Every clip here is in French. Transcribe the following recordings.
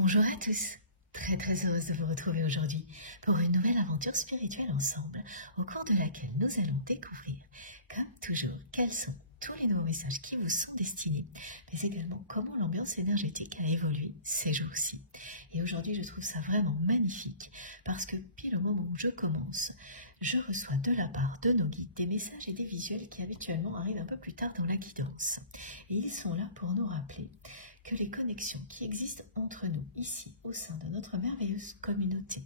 Bonjour à tous, très heureuse de vous retrouver aujourd'hui pour une nouvelle aventure spirituelle ensemble, au cours de laquelle nous allons découvrir, comme toujours, quels sont tous les nouveaux messages qui vous sont destinés, mais également comment l'ambiance énergétique a évolué ces jours-ci. Et aujourd'hui, je trouve ça vraiment magnifique, parce que pile au moment où je commence, je reçois de la part de nos guides des messages et des visuels qui habituellement arrivent un peu plus tard dans la guidance. Et ils sont là pour nous rappeler que les connexions qui existent entre nous ici au sein de notre merveilleuse communauté,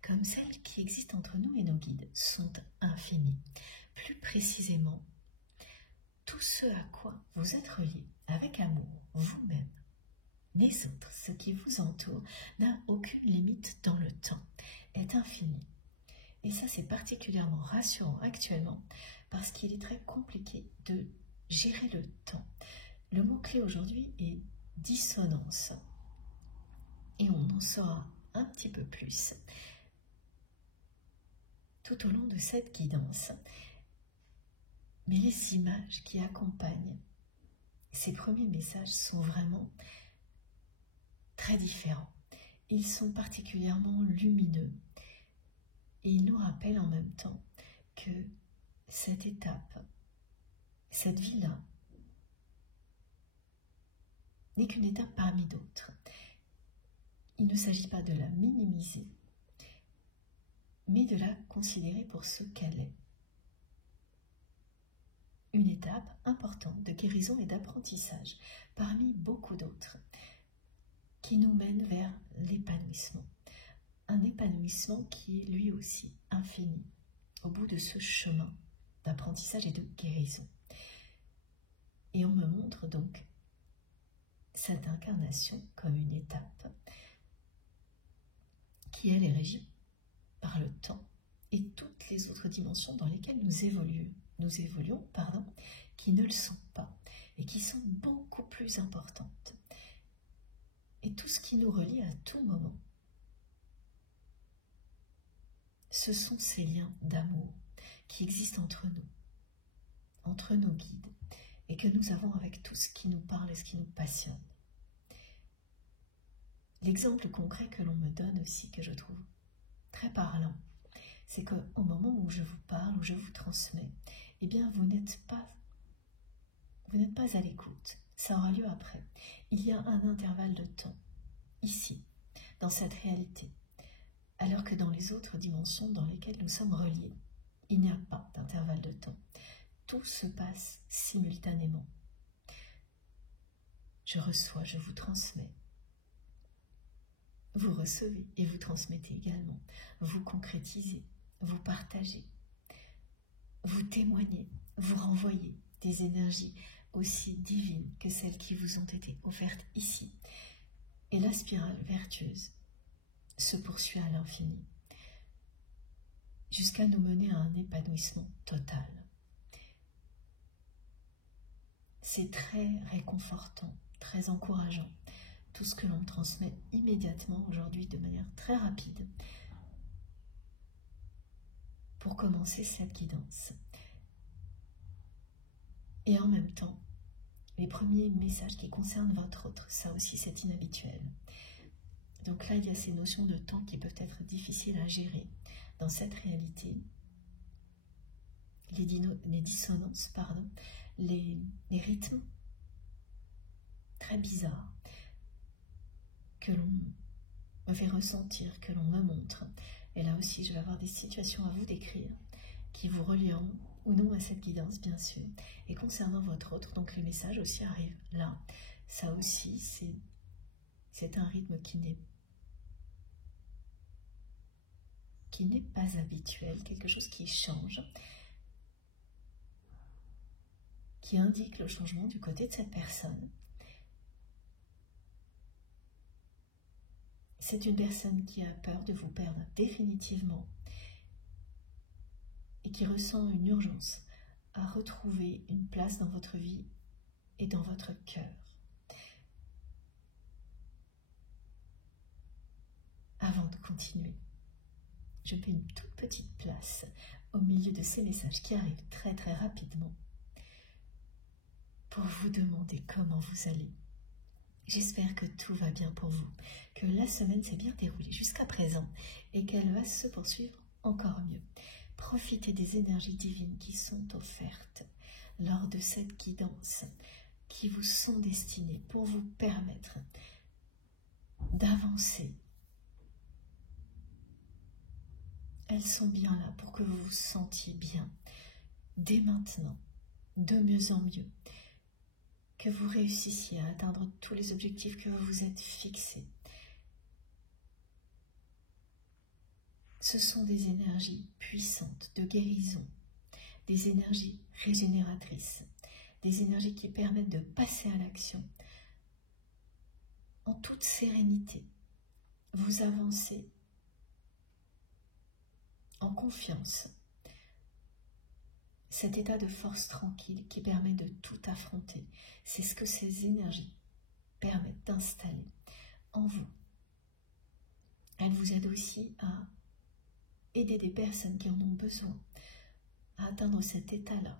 comme celles qui existent entre nous et nos guides, sont infinies. Plus précisément, tout ce à quoi vous êtes reliés avec amour, vous-même, les autres, ce qui vous entoure, n'a aucune limite dans le temps, est infini. Et ça, c'est particulièrement rassurant actuellement parce qu'il est très compliqué de gérer le temps. Le mot-clé aujourd'hui est dissonance. Et on en saura un petit peu plus tout au long de cette guidance. Mais les images qui accompagnent ces premiers messages sont vraiment très différents. Ils sont particulièrement lumineux et ils nous rappellent en même temps que cette étape, cette vie-là, n'est qu'une étape parmi d'autres. Il ne s'agit pas de la minimiser, mais de la considérer pour ce qu'elle est. Une étape importante de guérison et d'apprentissage, parmi beaucoup d'autres, qui nous mène vers l'épanouissement. Un épanouissement qui est lui aussi infini, au bout de ce chemin d'apprentissage et de guérison. Et on me montre donc cette incarnation comme une étape qui, elle, est régie par le temps et toutes les autres dimensions dans lesquelles nous évoluons, qui ne le sont pas et qui sont beaucoup plus importantes. Et tout ce qui nous relie à tout moment, ce sont ces liens d'amour qui existent entre nos guides, et que nous avons avec tout ce qui nous parle et ce qui nous passionne. L'exemple concret que l'on me donne aussi, que je trouve très parlant, c'est qu'au moment où je vous parle, où je vous transmets, eh bien vous n'êtes pas à l'écoute. Ça aura lieu après. Il y a un intervalle de temps, ici, dans cette réalité, alors que dans les autres dimensions dans lesquelles nous sommes reliés, il n'y a pas d'intervalle de temps. Tout se passe simultanément. Je reçois, je vous transmets. Vous recevez et vous transmettez également. Vous concrétisez, vous partagez, vous témoignez, vous renvoyez des énergies aussi divines que celles qui vous ont été offertes ici. Et la spirale vertueuse se poursuit à l'infini, jusqu'à nous mener à un épanouissement total. C'est très réconfortant, très encourageant, tout ce que l'on transmet immédiatement aujourd'hui de manière très rapide pour commencer cette guidance. Et en même temps, les premiers messages qui concernent votre autre, ça aussi c'est inhabituel. Donc là, il y a ces notions de temps qui peuvent être difficiles à gérer dans cette réalité. Les dissonances, les rythmes très bizarres que l'on me fait ressentir, que l'on me montre. Et là aussi, je vais avoir des situations à vous décrire qui vous relieront ou non à cette guidance, bien sûr. Et concernant votre autre, donc les messages aussi arrivent là. Ça aussi, c'est un rythme qui n'est pas habituel, quelque chose qui change, qui indique le changement du côté de cette personne. C'est une personne qui a peur de vous perdre définitivement et qui ressent une urgence à retrouver une place dans votre vie et dans votre cœur. Avant de continuer, je fais une toute petite place au milieu de ces messages qui arrivent très rapidement pour vous demander comment vous allez. J'espère que tout va bien pour vous, que la semaine s'est bien déroulée jusqu'à présent et qu'elle va se poursuivre encore mieux. Profitez des énergies divines qui sont offertes lors de cette guidance, qui vous sont destinées pour vous permettre d'avancer. Elles sont bien là pour que vous vous sentiez bien, dès maintenant, de mieux en mieux, que vous réussissiez à atteindre tous les objectifs que vous vous êtes fixés. Ce sont des énergies puissantes de guérison, des énergies régénératrices, des énergies qui permettent de passer à l'action en toute sérénité. Vous avancez en confiance. Cet état de force tranquille qui permet de tout affronter, c'est ce que ces énergies permettent d'installer en vous. Elles vous aident aussi à aider des personnes qui en ont besoin à atteindre cet état-là.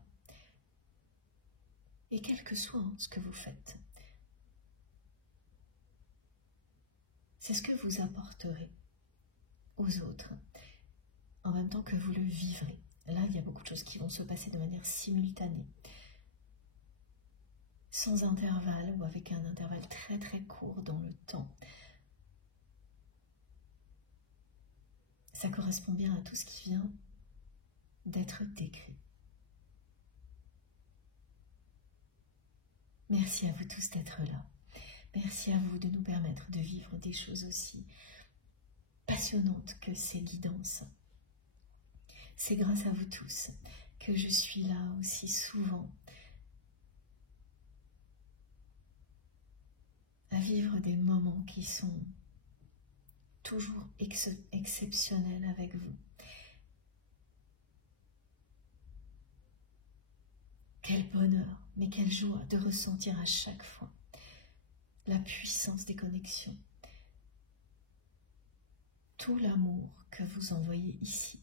Et quel que soit ce que vous faites, c'est ce que vous apporterez aux autres en même temps que vous le vivrez. Là, il y a beaucoup de choses qui vont se passer de manière simultanée, sans intervalle ou avec un intervalle très très court dans le temps. Ça correspond bien à tout ce qui vient d'être décrit. Merci à vous tous d'être là. Merci à vous de nous permettre de vivre des choses aussi passionnantes que ces guidances. C'est grâce à vous tous que je suis là aussi souvent à vivre des moments qui sont toujours exceptionnels avec vous. Quel bonheur, mais quelle joie de ressentir à chaque fois la puissance des connexions, tout l'amour que vous envoyez ici,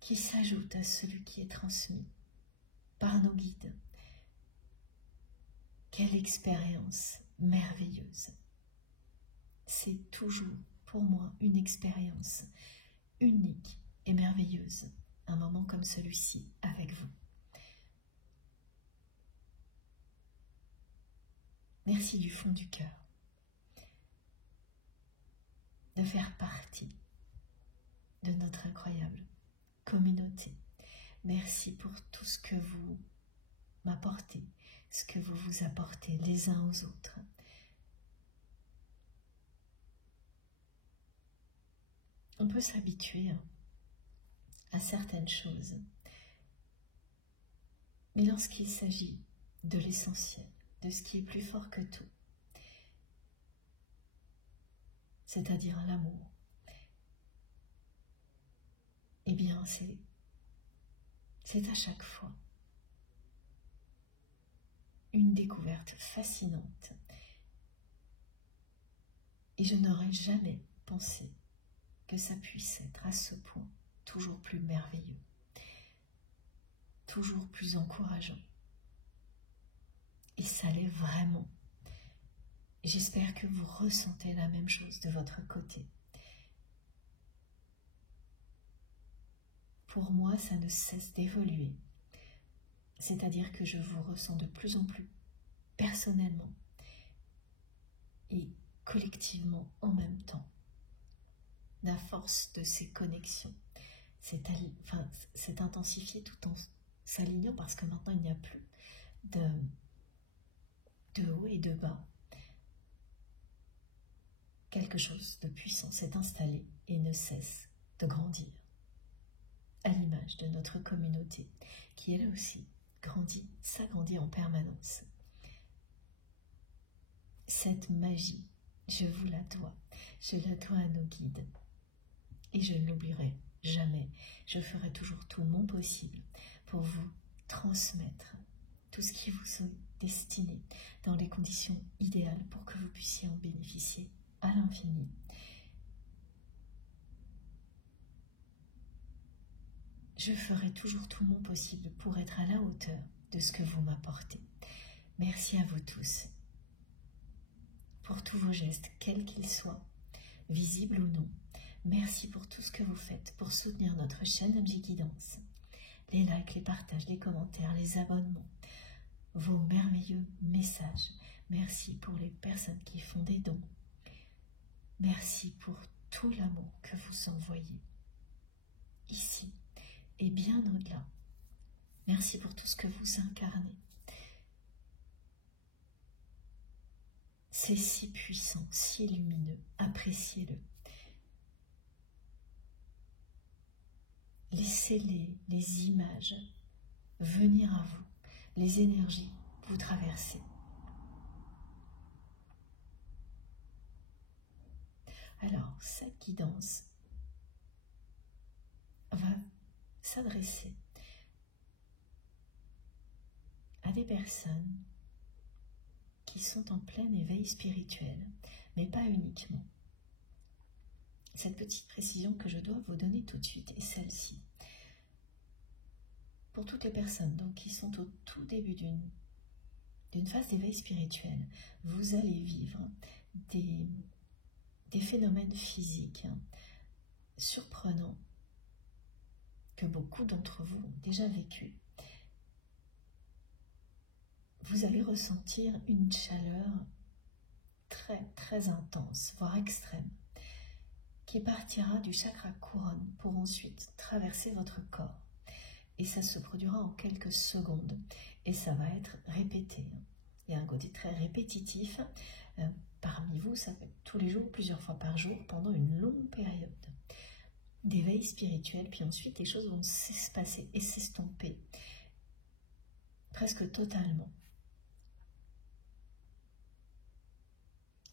qui s'ajoute à celui qui est transmis par nos guides. Quelle expérience merveilleuse! C'est toujours pour moi une expérience unique et merveilleuse, un moment comme celui-ci avec vous. Merci du fond du cœur de faire partie de notre incroyable communauté. Merci pour tout ce que vous m'apportez, ce que vous vous apportez les uns aux autres. On peut s'habituer à certaines choses, mais lorsqu'il s'agit de l'essentiel, de ce qui est plus fort que tout, c'est-à-dire l'amour, eh bien c'est à chaque fois une découverte fascinante. Et je n'aurais jamais pensé que ça puisse être à ce point toujours plus merveilleux, toujours plus encourageant. Et ça l'est vraiment. J'espère que vous ressentez la même chose de votre côté. Pour moi, ça ne cesse d'évoluer. C'est-à-dire que je vous ressens de plus en plus personnellement et collectivement en même temps. La force de ces connexions s'est intensifiée tout en s'alignant parce que maintenant il n'y a plus de haut et de bas. Quelque chose de puissant s'est installé et ne cesse de grandir, à l'image de notre communauté qui elle aussi grandit, s'agrandit en permanence. Cette magie, je vous la dois, je la dois à nos guides et je ne l'oublierai jamais. Je ferai toujours tout mon possible pour vous transmettre tout ce qui vous est destiné dans les conditions idéales pour que vous puissiez en bénéficier à l'infini. Je ferai toujours tout mon possible pour être à la hauteur de ce que vous m'apportez. Merci à vous tous pour tous vos gestes, quels qu'ils soient, visibles ou non. Merci pour tout ce que vous faites pour soutenir notre chaîne MJ Guidance. Les likes, les partages, les commentaires, les abonnements, vos merveilleux messages. Merci pour les personnes qui font des dons. Merci pour tout l'amour que vous envoyez ici et bien au-delà. Merci pour tout ce que vous incarnez. C'est si puissant, si lumineux. Appréciez-le. Laissez les images venir à vous, les énergies vous traversez. Alors, cette guidance va s'adresser à des personnes qui sont en plein éveil spirituel, mais pas uniquement. Cette petite précision que je dois vous donner tout de suite est celle-ci. Pour toutes les personnes donc, qui sont au tout début d'une phase d'éveil spirituel, vous allez vivre des phénomènes physiques surprenants que beaucoup d'entre vous ont déjà vécu. Vous allez ressentir une chaleur très très intense, voire extrême, qui partira du chakra couronne pour ensuite traverser votre corps. Et ça se produira en quelques secondes. Et ça va être répété. Il y a un côté très répétitif. Parmi vous, ça peut être tous les jours, plusieurs fois par jour, pendant une longue période d'éveil spirituel. Puis ensuite, les choses vont s'espacer et s'estomper. Presque totalement.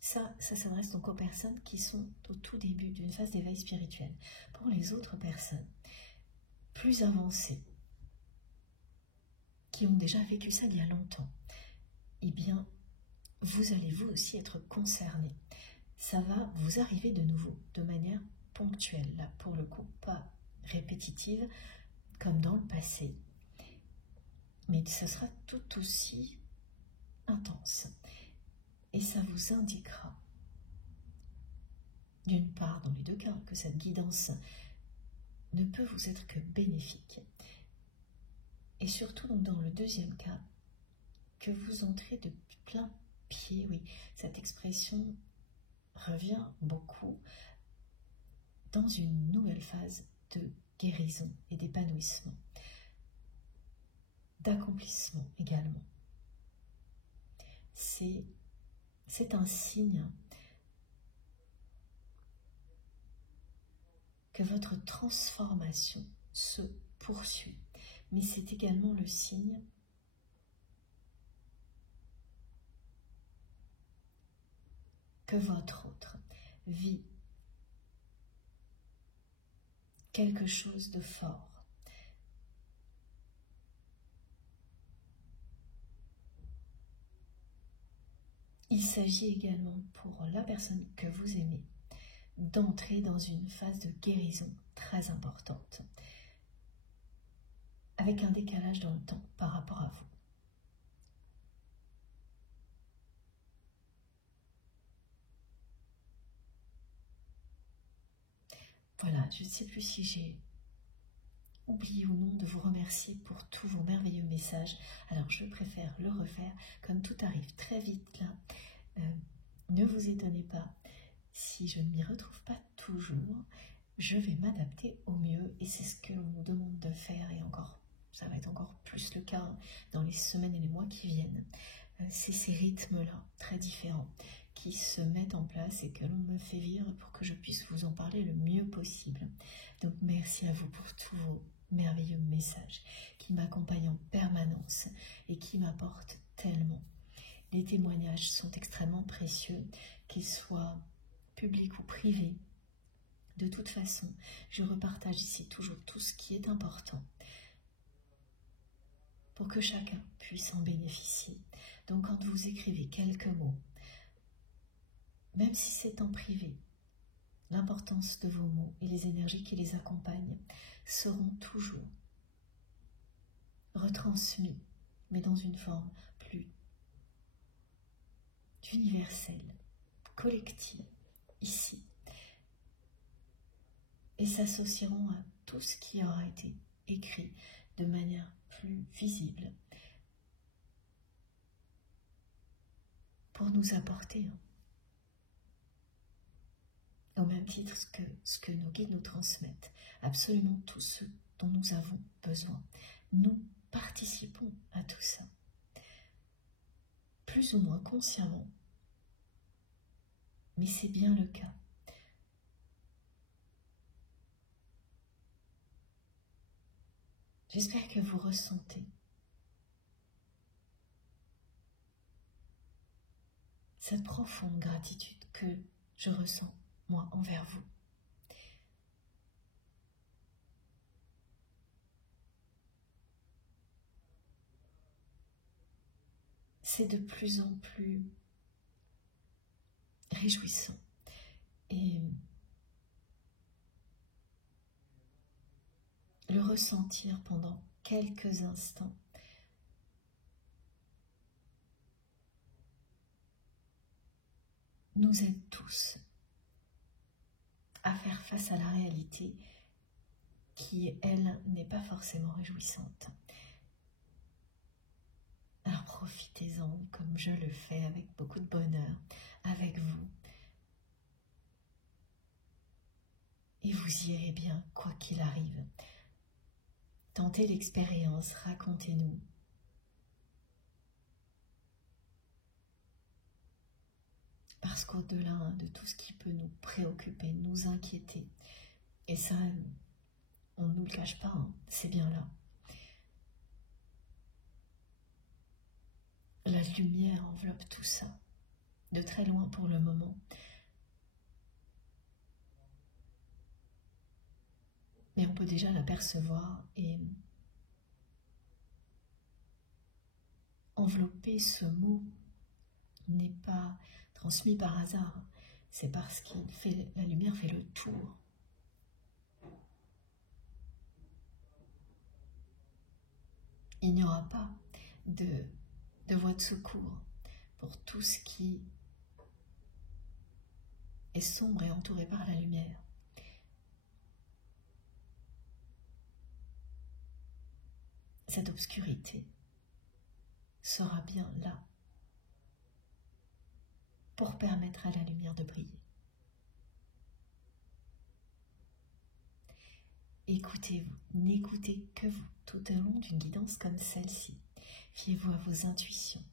Ça s'adresse donc aux personnes qui sont au tout début d'une phase d'éveil spirituel. Pour les autres personnes plus avancées, qui ont déjà vécu ça il y a longtemps, eh bien, vous allez vous aussi être concernés. Ça va vous arriver de nouveau, de manière ponctuelle, là pour le coup, pas répétitive comme dans le passé, mais ce sera tout aussi intense. Et ça vous indiquera, d'une part, dans les deux cas, que cette guidance ne peut vous être que bénéfique. Et surtout, donc, dans le deuxième cas, que vous entrez de plein pied, oui, cette expression revient beaucoup, dans une nouvelle phase de guérison et d'épanouissement, d'accomplissement également. C'est un signe que votre transformation se poursuit, mais c'est également le signe que votre autre vit quelque chose de fort. Il s'agit également pour la personne que vous aimez d'entrer dans une phase de guérison très importante, avec un décalage dans le temps par rapport à vous. Voilà, je ne sais plus si j'ai oublié ou non de vous remercier pour tous vos merveilleux messages. Alors je préfère le refaire, comme tout arrive très vite là. Ne vous étonnez pas si je ne m'y retrouve pas toujours. Je vais m'adapter au mieux et c'est ce que l'on nous demande de faire et encore, ça va être encore plus le cas dans les semaines et les mois qui viennent. C'est ces rythmes-là, très différents, qui se mettent en place et que l'on me fait vivre pour que je puisse vous en parler le mieux possible. Donc merci à vous pour tous vos merveilleux messages qui m'accompagnent en permanence et qui m'apportent tellement. Les témoignages sont extrêmement précieux, qu'ils soient publics ou privés. De toute façon, je repartage ici toujours tout ce qui est important pour que chacun puisse en bénéficier. Donc quand vous écrivez quelques mots, même si c'est en privé, l'importance de vos mots et les énergies qui les accompagnent seront toujours retransmis mais dans une forme plus universelle, collective, ici, et s'associeront à tout ce qui aura été écrit de manière plus visible pour nous apporter, au même titre que ce que nos guides nous transmettent, absolument tout ce dont nous avons besoin. Nous participons à tout ça, plus ou moins consciemment, mais c'est bien le cas. J'espère que vous ressentez cette profonde gratitude que je ressens, moi, envers vous. C'est de plus en plus réjouissant et le ressentir pendant quelques instants nous aide tous à faire face à la réalité qui, elle, n'est pas forcément réjouissante. Alors profitez-en comme je le fais avec beaucoup de bonheur avec vous. Et vous irez bien, quoi qu'il arrive. Tentez l'expérience, racontez-nous. Parce qu'au-delà de tout ce qui peut nous préoccuper, nous inquiéter, et ça, on ne nous le cache pas, c'est bien là. La lumière enveloppe tout ça, de très loin pour le moment. Mais on peut déjà l'apercevoir et envelopper ce mot n'est pas transmis par hasard, c'est parce que la lumière fait le tour. Il n'y aura pas de voie de secours pour tout ce qui est sombre et entouré par la lumière. Cette obscurité sera bien là pour permettre à la lumière de briller. Écoutez-vous, n'écoutez que vous tout au long d'une guidance comme celle-ci. Fiez-vous à vos intuitions,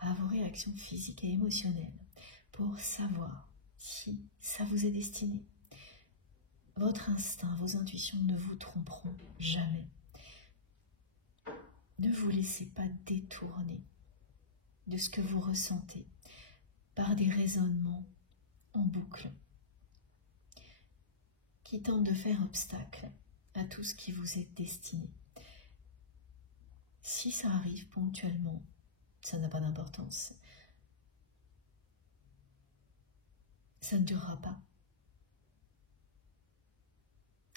à vos réactions physiques et émotionnelles pour savoir si ça vous est destiné. Votre instinct, vos intuitions ne vous tromperont jamais. Ne vous laissez pas détourner de ce que vous ressentez par des raisonnements en boucle qui tentent de faire obstacle à tout ce qui vous est destiné. Si ça arrive ponctuellement, ça n'a pas d'importance. Ça ne durera pas.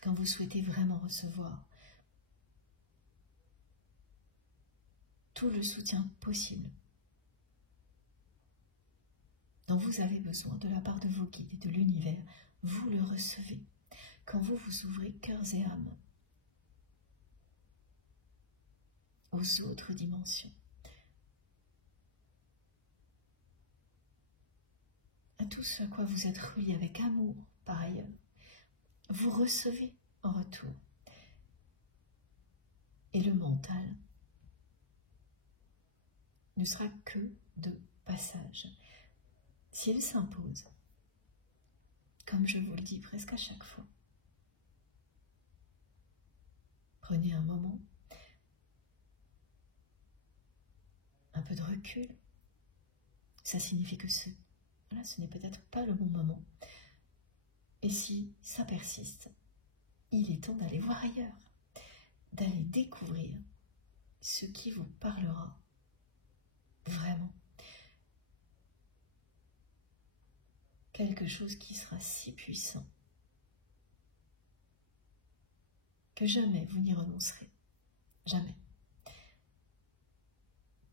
Quand vous souhaitez vraiment recevoir tout le soutien possible dont vous avez besoin de la part de vos guides et de l'univers, vous le recevez quand vous vous ouvrez cœurs et âmes aux autres dimensions, à tout ce à quoi vous êtes relié avec amour par ailleurs. Vous recevez en retour. Et le mental ne sera que de passage. S'il s'impose, comme je vous le dis presque à chaque fois, prenez un moment, un peu de recul. Ça signifie que ce n'est peut-être pas le bon moment. Et si ça persiste, il est temps d'aller voir ailleurs, d'aller découvrir ce qui vous parlera vraiment. Quelque chose qui sera si puissant que jamais vous n'y renoncerez. Jamais.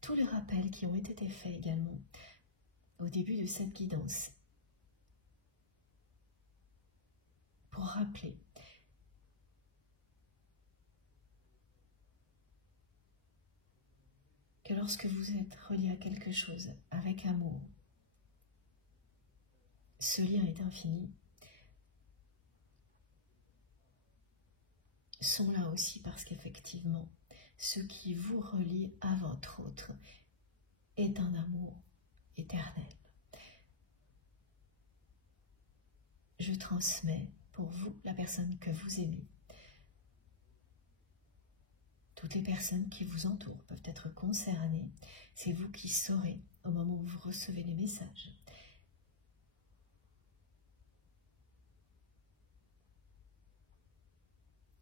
tous les rappels qui ont été faits également au début de cette guidance pour rappeler que lorsque vous êtes relié à quelque chose avec amour, ce lien est infini, sont là aussi parce qu'effectivement, ce qui vous relie à votre autre est un amour éternel. Je transmets pour vous la personne que vous aimez. Toutes les personnes qui vous entourent peuvent être concernées. C'est vous qui saurez au moment où vous recevez les messages.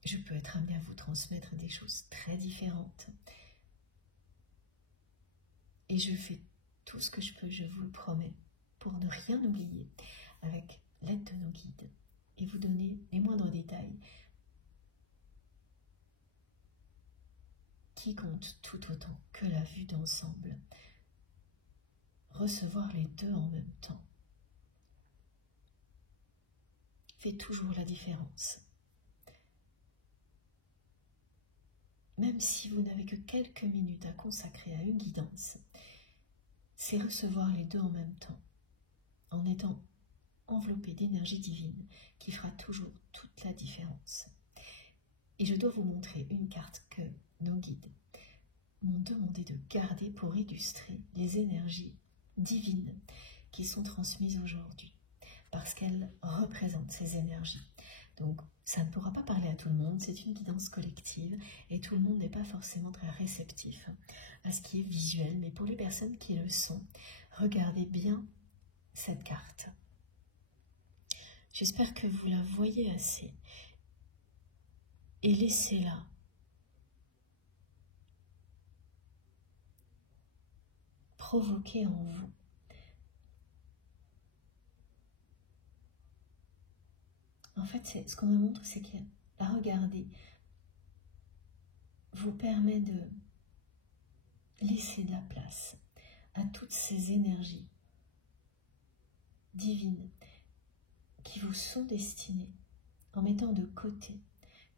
Je peux être amenée à vous transmettre des choses très différentes. Et je fais tout ce que je peux, je vous le promets, pour ne rien oublier, avec l'aide de nos guides, et vous donner les moindres détails qui comptent tout autant que la vue d'ensemble. Recevoir les deux en même temps fait toujours la différence. Même si vous n'avez que quelques minutes à consacrer à une guidance, c'est recevoir les deux en même temps, en étant enveloppé d'énergie divine, qui fera toujours toute la différence. Et je dois vous montrer une carte que nos guides m'ont demandé de garder pour illustrer les énergies divines qui sont transmises aujourd'hui, parce qu'elles représentent ces énergies. Donc, ça ne pourra pas parler à tout le monde, c'est une guidance collective, et tout le monde n'est pas forcément très réceptif à ce qui est visuel, mais pour les personnes qui le sont, regardez bien cette carte. J'espère que vous la voyez assez, et laissez-la provoquer en vous en fait, ce qu'on me montre, c'est que la regarder vous permet de laisser de la place à toutes ces énergies divines qui vous sont destinées, en mettant de côté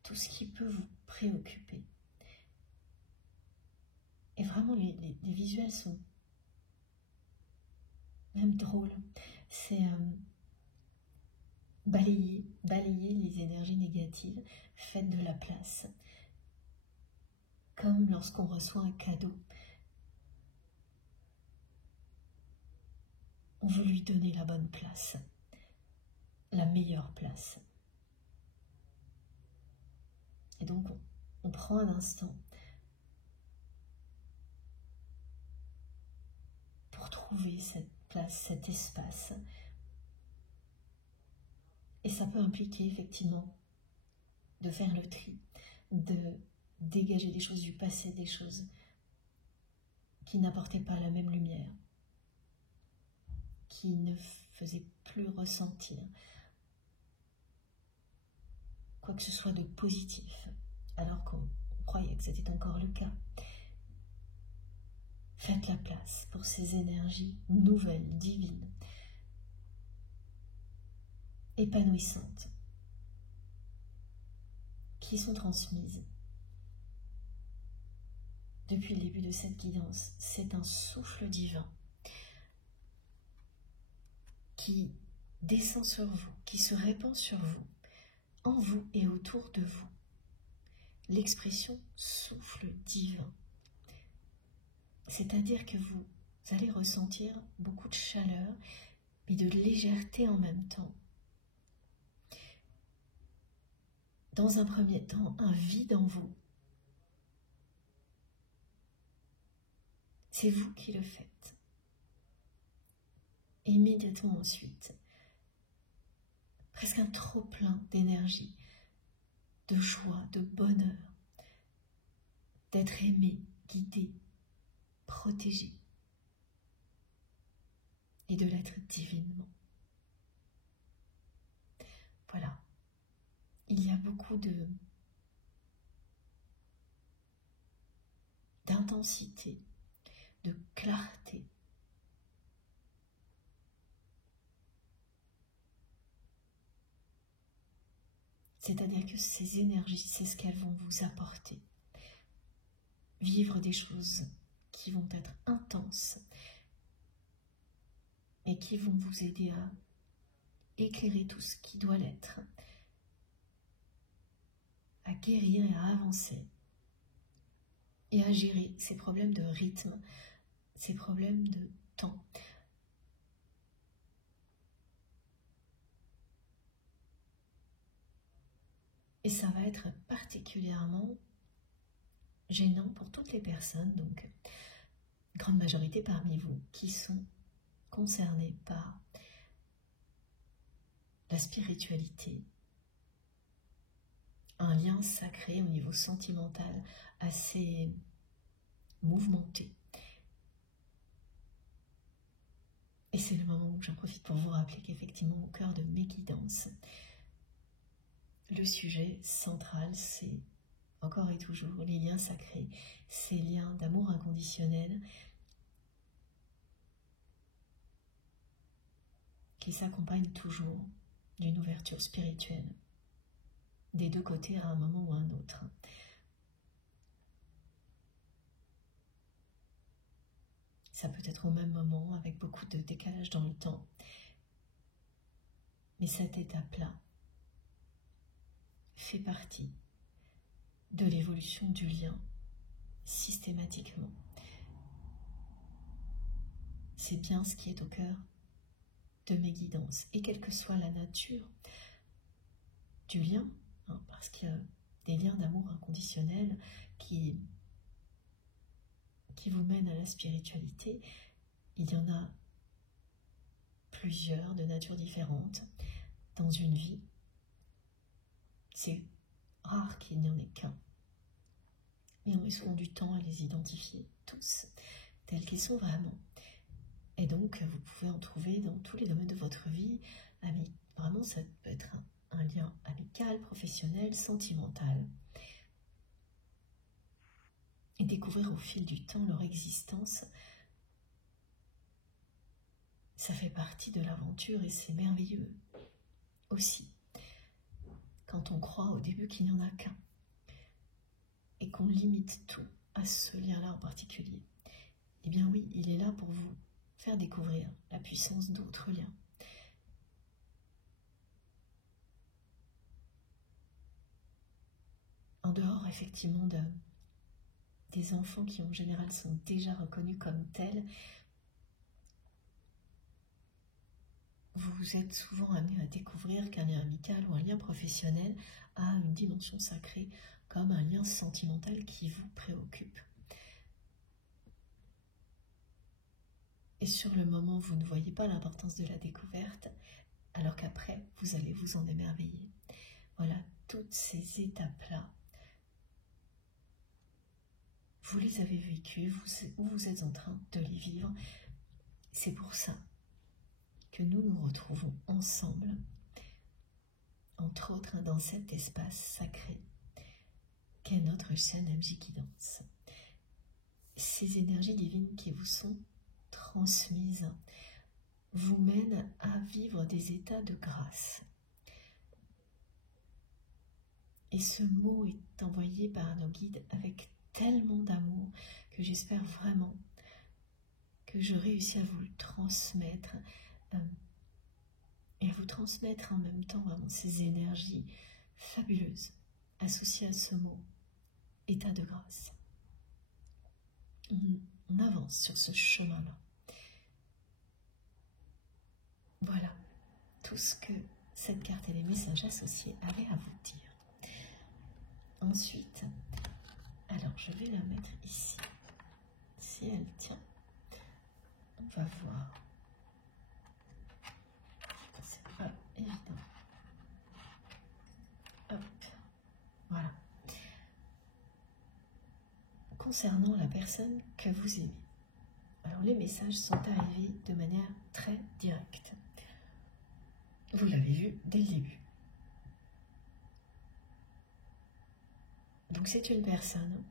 tout ce qui peut vous préoccuper. Et vraiment, les visuels sont même drôles. C'est balayer les énergies négatives, faites de la place. Comme lorsqu'on reçoit un cadeau, on veut lui donner la bonne place, la meilleure place. Et donc on prend un instant pour trouver cette place, cet espace. Et ça peut impliquer effectivement de faire le tri, de dégager des choses du passé, des choses qui n'apportaient pas la même lumière, qui ne faisaient plus ressentir quoi que ce soit de positif, alors qu'on croyait que c'était encore le cas. Faites la place pour ces énergies nouvelles, divines, épanouissantes, qui sont transmises depuis le début de cette guidance. C'est un souffle divin qui descend sur vous, qui se répand sur vous, en vous et autour de vous. L'expression souffle divin, c'est-à-dire que vous allez ressentir beaucoup de chaleur et de légèreté en même temps. Dans un premier temps, un vide en vous. C'est vous qui le faites. Et immédiatement ensuite, presque un trop-plein d'énergie, de joie, de bonheur, d'être aimé, guidé, protégé, et de l'être divinement. Voilà. Il y a beaucoup d'intensité, de clarté. C'est-à-dire que ces énergies, c'est ce qu'elles vont vous apporter. Vivre des choses qui vont être intenses et qui vont vous aider à éclairer tout ce qui doit l'être, à guérir et à avancer, et à gérer ces problèmes de rythme, ces problèmes de temps. Et ça va être particulièrement gênant pour toutes les personnes, donc grande majorité parmi vous, qui sont concernés par la spiritualité, un lien sacré au niveau sentimental assez mouvementé. Et c'est le moment où j'en profite pour vous rappeler qu'effectivement, au cœur de mes guidances, le sujet central, c'est encore et toujours les liens sacrés, ces liens d'amour inconditionnel qui s'accompagnent toujours d'une ouverture spirituelle, des deux côtés à un moment ou à un autre. Ça peut être au même moment, avec beaucoup de décalage dans le temps. Mais cette étape-là fait partie de l'évolution du lien, systématiquement. C'est bien ce qui est au cœur de mes guidances. Et quelle que soit la nature du lien, parce qu'il y a des liens d'amour inconditionnel qui vous mènent à la spiritualité, il y en a plusieurs de natures différentes dans une vie. C'est rare qu'il n'y en ait qu'un. Mais on met souvent du temps à les identifier, tous, tels qu'ils sont vraiment. Et donc, vous pouvez en trouver dans tous les domaines de votre vie. Vraiment, ça peut être un lien amical, professionnel, sentimental. Et découvrir au fil du temps leur existence, ça fait partie de l'aventure et c'est merveilleux aussi. Quand on croit au début qu'il n'y en a qu'un et qu'on limite tout à ce lien-là en particulier, eh bien oui, il est là pour vous faire découvrir la puissance d'autres liens. En dehors, effectivement, des enfants qui, en général, sont déjà reconnus comme tels, vous êtes souvent amené à découvrir qu'un lien amical ou un lien professionnel a une dimension sacrée, comme un lien sentimental qui vous préoccupe. Et sur le moment, vous ne voyez pas l'importance de la découverte, alors qu'après, vous allez vous en émerveiller. Voilà, toutes ces étapes-là, vous les avez vécues, vous êtes en train de les vivre. C'est pour ça que nous nous retrouvons ensemble, entre autres dans cet espace sacré qu'est notre chaîne MJ Guidance. Ces énergies divines qui vous sont transmises vous mènent à vivre des états de grâce. Et ce mot est envoyé par nos guides avec tellement d'amour que j'espère vraiment que je réussis à vous le transmettre et à vous transmettre en même temps vraiment ces énergies fabuleuses associées à ce mot état de grâce. On avance sur ce chemin-là. Voilà tout ce que cette carte et les messages associés avaient à vous dire. Ensuite, alors je vais la mettre ici. Si elle tient, on va voir. C'est pas évident. Hop, voilà. Concernant la personne que vous aimez. Alors les messages sont arrivés de manière très directe. Vous l'avez vu dès le début. Donc c'est une personne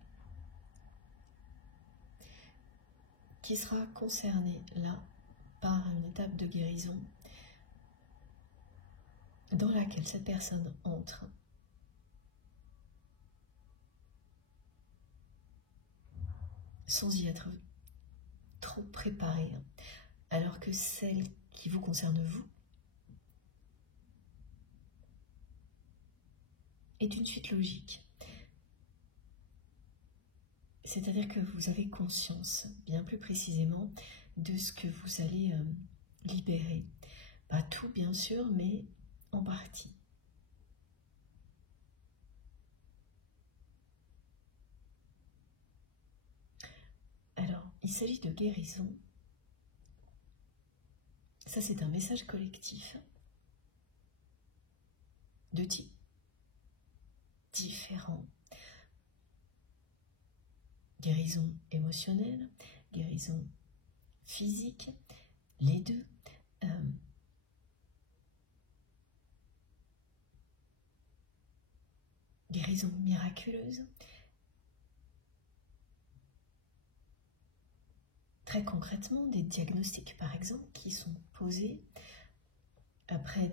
qui sera concerné là par une étape de guérison dans laquelle cette personne entre sans y être trop préparée, alors que celle qui vous concerne vous est une suite logique. C'est-à-dire que vous avez conscience, bien plus précisément, de ce que vous allez libérer. Pas tout, bien sûr, mais en partie. Alors, il s'agit de guérison. Ça, c'est un message collectif de type différent. Guérison émotionnelle, guérison physique, les deux. Guérison miraculeuse. Très concrètement, des diagnostics par exemple qui sont posés après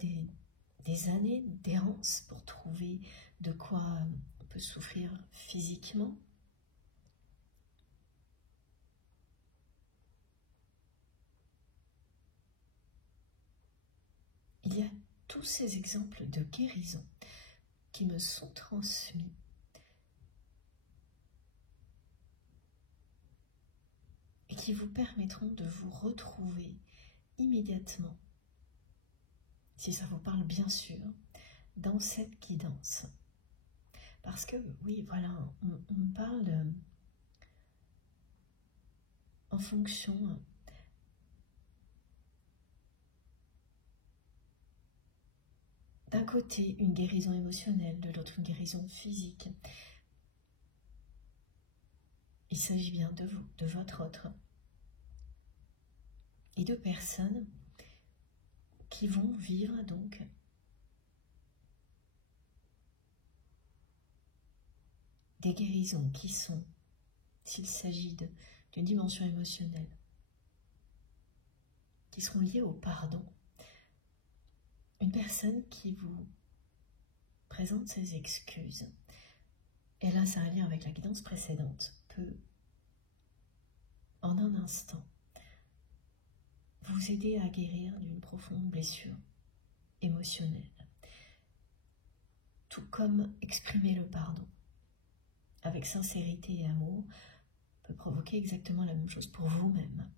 des années d'errance pour trouver de quoi on peut souffrir physiquement. Il y a tous ces exemples de guérison qui me sont transmis et qui vous permettront de vous retrouver immédiatement, si ça vous parle bien sûr, dans cette guidance. Parce que, oui, voilà, on parle en fonction d'un côté une guérison émotionnelle, de l'autre une guérison physique. Il s'agit bien de vous, de votre autre, et de personnes qui vont vivre donc des guérisons qui sont, s'il s'agit d'une dimension émotionnelle, qui seront liées au pardon. Une personne qui vous présente ses excuses, et là ça a un lien avec la guidance précédente, peut en un instant vous aider à guérir d'une profonde blessure émotionnelle. Tout comme exprimer le pardon avec sincérité et amour peut provoquer exactement la même chose pour vous-même.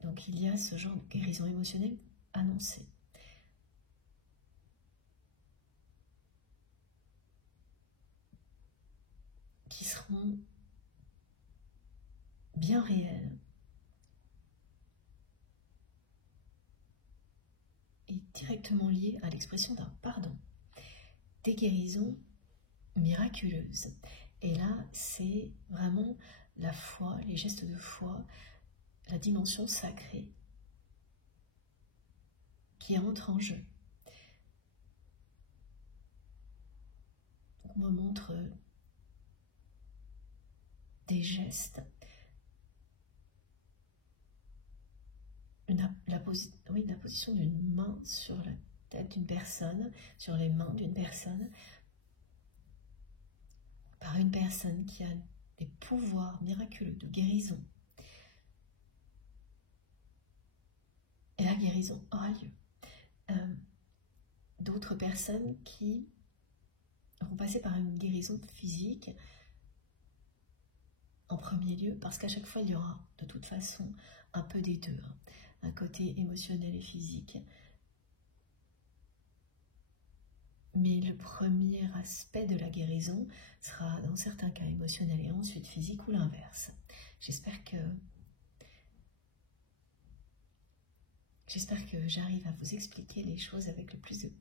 Donc il y a ce genre de guérison émotionnelle annoncée. Qui seront bien réelles et directement liées à l'expression d'un pardon. Des guérisons miraculeuses. Et là, c'est vraiment la foi, les gestes de foi, la dimension sacrée qui entre en jeu. On me montre des gestes, la position d'une main sur la tête d'une personne, sur les mains d'une personne, par une personne qui a des pouvoirs miraculeux de guérison. Et la guérison aura lieu. D'autres personnes qui vont passer par une guérison physique en premier lieu, parce qu'à chaque fois il y aura de toute façon un peu des deux, un côté émotionnel et physique. Mais le premier aspect de la guérison sera dans certains cas émotionnel et ensuite physique ou l'inverse. J'espère que j'arrive à vous expliquer les choses avec le plus de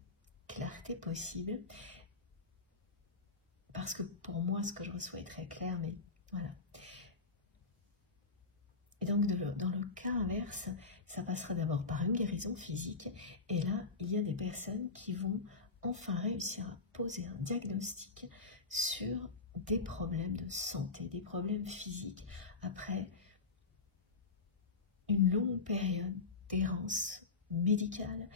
clarté possible. Parce que pour moi, ce que je reçois est très clair, mais voilà. Et donc, dans le cas inverse, ça passera d'abord par une guérison physique. Et là, il y a des personnes qui vont enfin réussir à poser un diagnostic sur des problèmes de santé, des problèmes physiques, après une longue période d'errance médicale,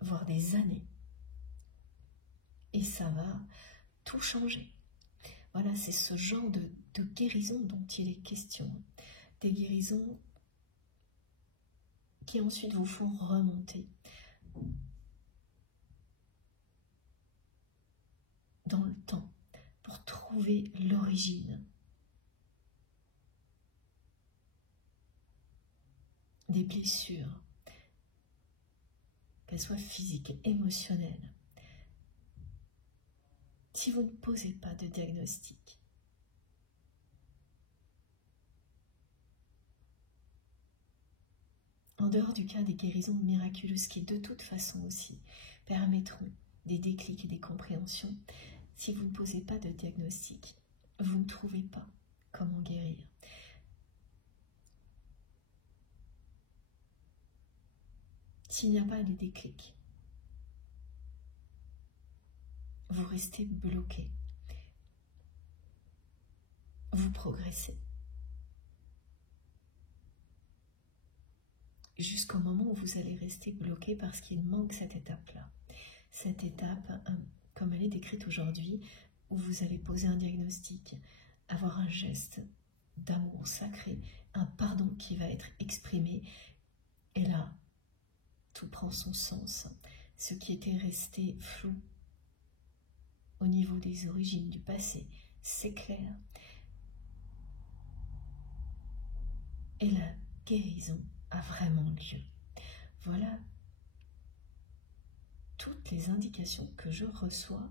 voire des années. Et ça va tout changer. Voilà, c'est ce genre de guérison dont il est question. Des guérisons qui ensuite vous font remonter dans le temps pour trouver l'origine des blessures, qu'elles soient physiques, émotionnelles. Si vous ne posez pas de diagnostic, en dehors du cas des guérisons miraculeuses qui de toute façon aussi permettront des déclics et des compréhensions, si vous ne posez pas de diagnostic, vous ne trouvez pas comment guérir. S'il n'y a pas de déclic, vous restez bloqué. Vous progressez. Jusqu'au moment où vous allez rester bloqué parce qu'il manque cette étape-là. Cette étape, comme elle est décrite aujourd'hui, où vous allez poser un diagnostic, avoir un geste d'amour sacré, un pardon qui va être exprimé, et là, tout prend son sens. Ce qui était resté flou au niveau des origines du passé s'éclaire. Et la guérison a vraiment lieu. Voilà toutes les indications que je reçois.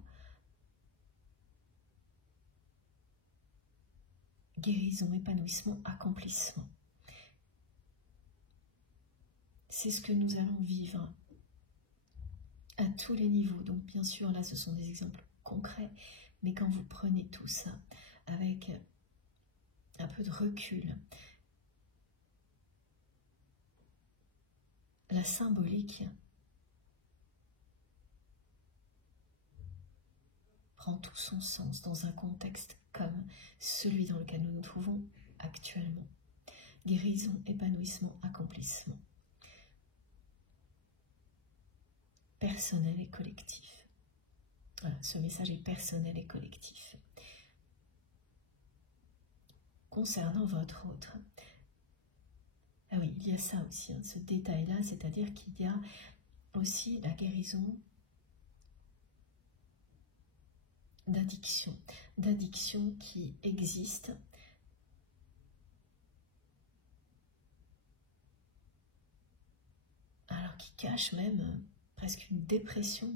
Guérison, épanouissement, accomplissement. C'est ce que nous allons vivre à tous les niveaux. Donc bien sûr, là, ce sont des exemples concrets, mais quand vous prenez tout ça avec un peu de recul, la symbolique prend tout son sens dans un contexte comme celui dans lequel nous nous trouvons actuellement. Guérison, épanouissement, accomplissement. Personnel et collectif. Voilà, ce message est personnel et collectif. Concernant votre autre, ah oui, il y a ça aussi, ce détail-là, c'est-à-dire qu'il y a aussi la guérison d'addiction qui existe alors qui cache même presque une dépression.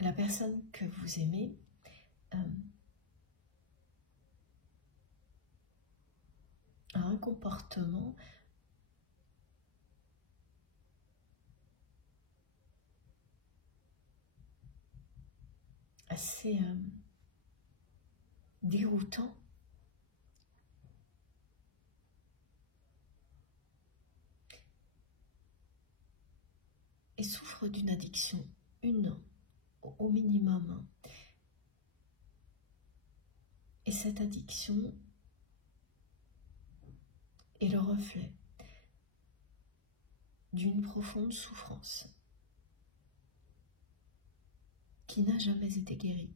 La personne que vous aimez a un comportement assez déroutant. Et souffre d'une addiction, une au minimum. Et cette addiction est le reflet d'une profonde souffrance qui n'a jamais été guérie.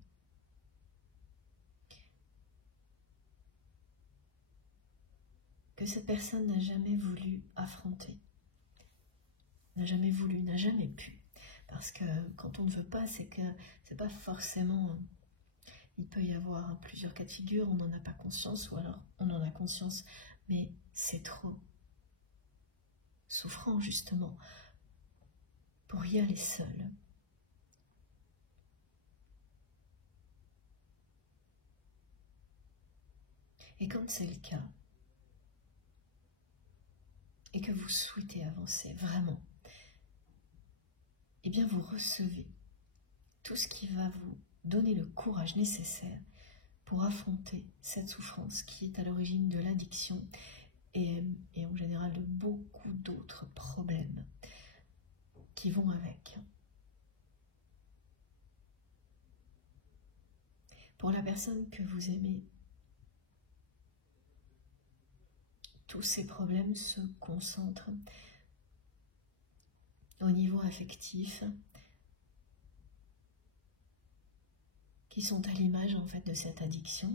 Que cette personne n'a jamais voulu affronter, n'a jamais voulu, n'a jamais pu. Parce que quand on ne veut pas, c'est que c'est pas forcément... Il peut y avoir plusieurs cas de figure, on n'en a pas conscience, ou alors on en a conscience, mais c'est trop souffrant justement pour y aller seul. Et quand c'est le cas, et que vous souhaitez avancer vraiment, eh bien vous recevez tout ce qui va vous donner le courage nécessaire pour affronter cette souffrance qui est à l'origine de l'addiction et en général de beaucoup d'autres problèmes qui vont avec. Pour la personne que vous aimez, tous ces problèmes se concentrent au niveau affectif, qui sont à l'image en fait de cette addiction.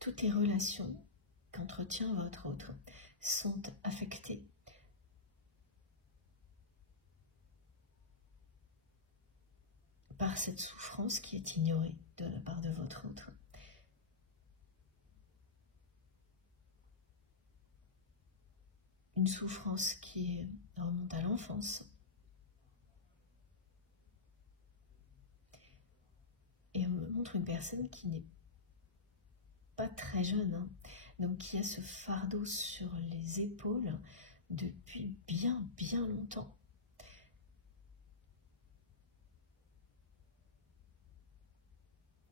Toutes les relations qu'entretient votre autre sont affectées par cette souffrance qui est ignorée de la part de votre autre. Une souffrance qui remonte à l'enfance. Et on me montre une personne qui n'est pas très jeune, hein, donc qui a ce fardeau sur les épaules depuis bien longtemps.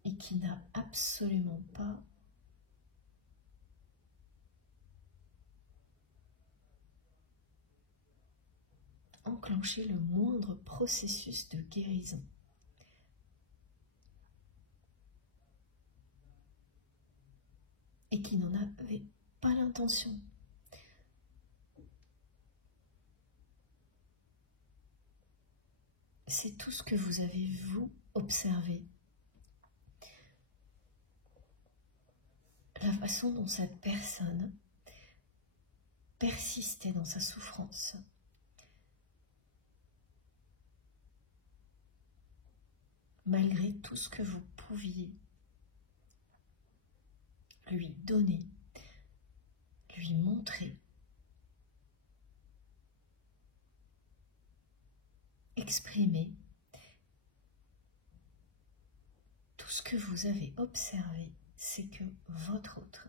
Et qui n'a absolument pas enclenché le moindre processus de guérison. Et qui n'en avait pas l'intention. C'est tout ce que vous avez, vous, observé. La façon dont cette personne persistait dans sa souffrance. Malgré tout ce que vous pouviez lui donner, lui montrer, exprimer, tout ce que vous avez observé, c'est que votre autre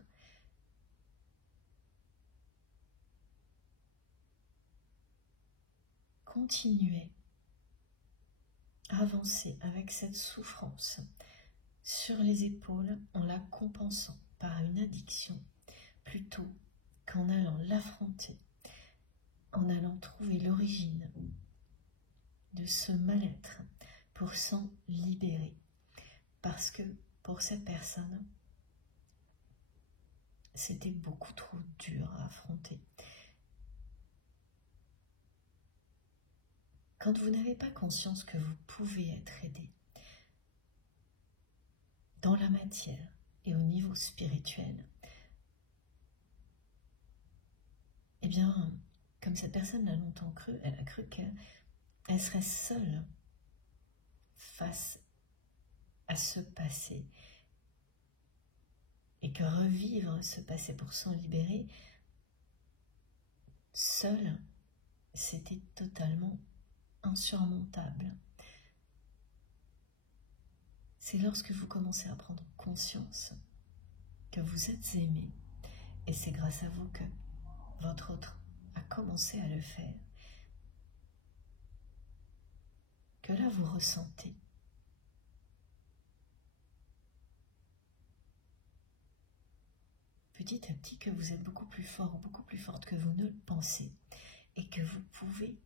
continuait à avancer avec cette souffrance sur les épaules en la compensant par une addiction plutôt qu'en allant l'affronter, en allant trouver l'origine de ce mal-être pour s'en libérer. Parce que pour cette personne, c'était beaucoup trop dur à affronter. Quand vous n'avez pas conscience que vous pouvez être aidé dans la matière et au niveau spirituel, eh bien, comme cette personne l'a longtemps cru, elle a cru qu'elle serait seule face à ce passé et que revivre ce passé pour s'en libérer, seule, c'était totalement insurmontable. C'est lorsque vous commencez à prendre conscience que vous êtes aimé, et c'est grâce à vous que votre autre a commencé à le faire, que là vous ressentez petit à petit que vous êtes beaucoup plus fort ou beaucoup plus forte que vous ne le pensez, et que vous pouvez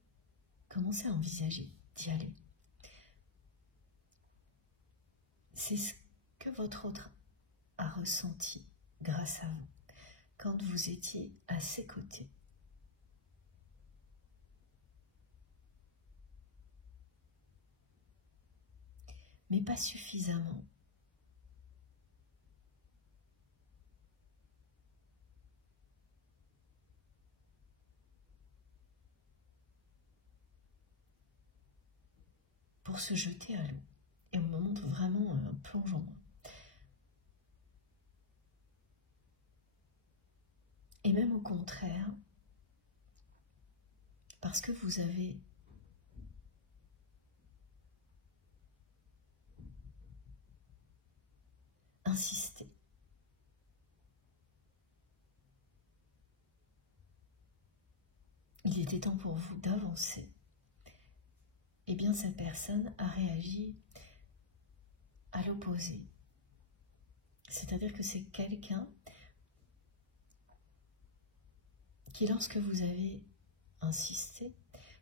commencer à envisager d'y aller. C'est ce que votre autre a ressenti grâce à vous, quand vous étiez à ses côtés. Mais pas suffisamment. Pour se jeter à l'eau. Et on me montre vraiment un plongeon. Et même au contraire, parce que vous avez insisté. Il était temps pour vous d'avancer. Eh bien, cette personne a réagi à l'opposé. C'est-à-dire que c'est quelqu'un qui, lorsque vous avez insisté,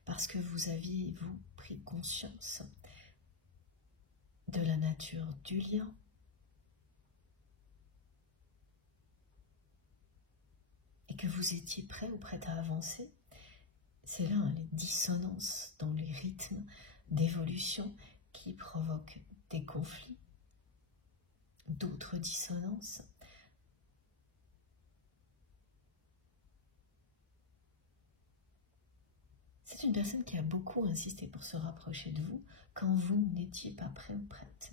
parce que vous aviez, vous, pris conscience de la nature du lien, que vous étiez prêt ou prête à avancer, c'est là hein, les dissonances dans les rythmes d'évolution qui provoquent des conflits, d'autres dissonances. C'est une personne qui a beaucoup insisté pour se rapprocher de vous quand vous n'étiez pas prêt ou prête.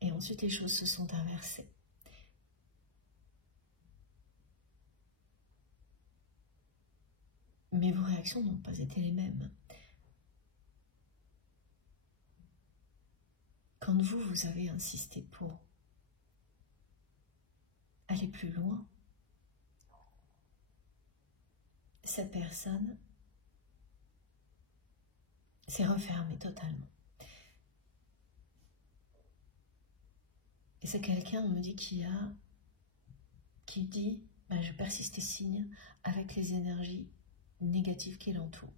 Et ensuite, les choses se sont inversées. Mais vos réactions n'ont pas été les mêmes. Quand vous avez insisté pour aller plus loin, cette personne s'est refermée totalement. Et c'est quelqu'un, on me dit, qui dit je persiste et signe avec les énergies négatives qui l'entourent.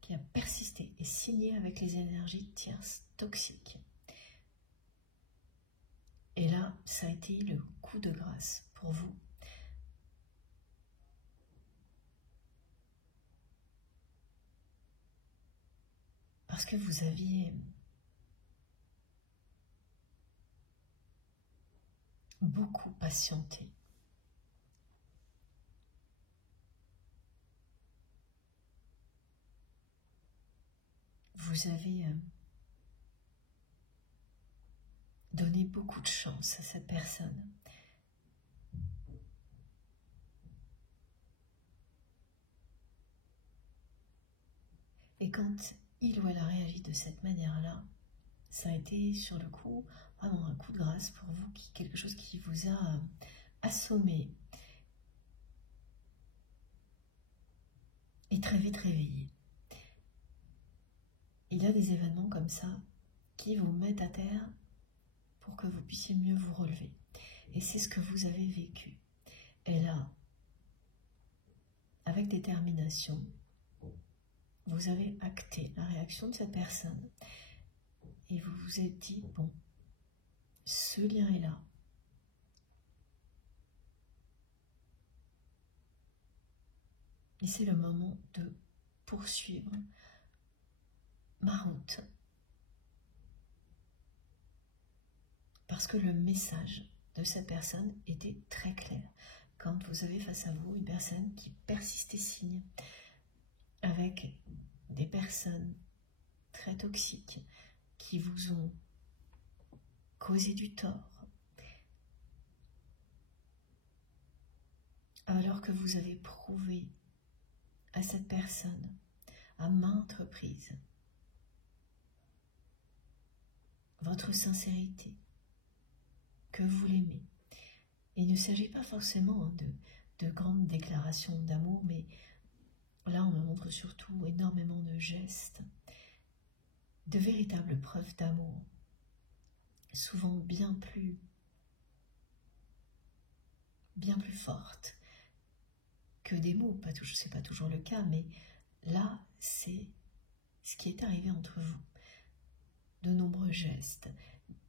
Qui a persisté et signé avec les énergies tierces toxiques. Et là, ça a été le coup de grâce pour vous. Parce que vous aviez beaucoup patienté. Vous avez donné beaucoup de chance à cette personne. Et quand il ou elle a réagi de cette manière-là, ça a été sur le coup vraiment un coup de grâce pour vous, quelque chose qui vous a assommé et très vite réveillé. Il y a des événements comme ça qui vous mettent à terre pour que vous puissiez mieux vous relever. Et c'est ce que vous avez vécu. Et là, avec détermination, vous avez acté la réaction de cette personne et vous vous êtes dit, bon, ce lien est là. Et c'est le moment de poursuivre ma route. Parce que le message de cette personne était très clair. Quand vous avez face à vous une personne qui persiste et signe avec des personnes très toxiques qui vous ont causé du tort, alors que vous avez prouvé à cette personne à maintes reprises votre sincérité, que vous l'aimez. Et il ne s'agit pas forcément de grandes déclarations d'amour, mais là on me montre surtout énormément de gestes, de véritables preuves d'amour, souvent bien plus fortes que des mots. C'est pas toujours le cas, mais là c'est ce qui est arrivé entre vous. De nombreux gestes,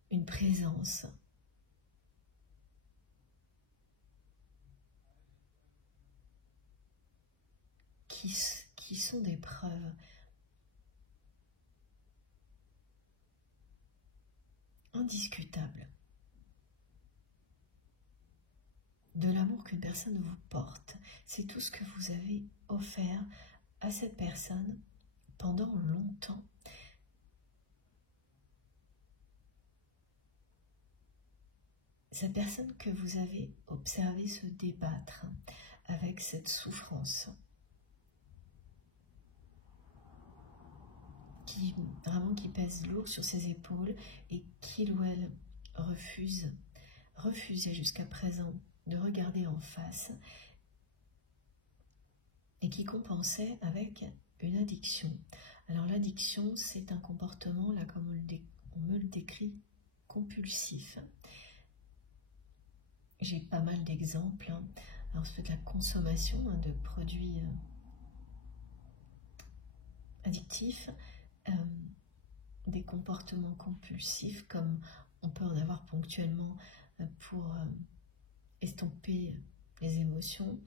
une présence qui sont des preuves indiscutables de l'amour qu'une personne vous porte. C'est tout ce que vous avez offert à cette personne pendant longtemps. Cette personne que vous avez observée se débattre avec cette souffrance qui pèse lourd sur ses épaules et qu'il ou elle refusait jusqu'à présent de regarder en face et qui compensait avec une addiction. Alors l'addiction, c'est un comportement, là comme on me le décrit, compulsif. J'ai pas mal d'exemples. Alors ça peut être la consommation de produits addictifs, des comportements compulsifs comme on peut en avoir ponctuellement pour estomper les émotions,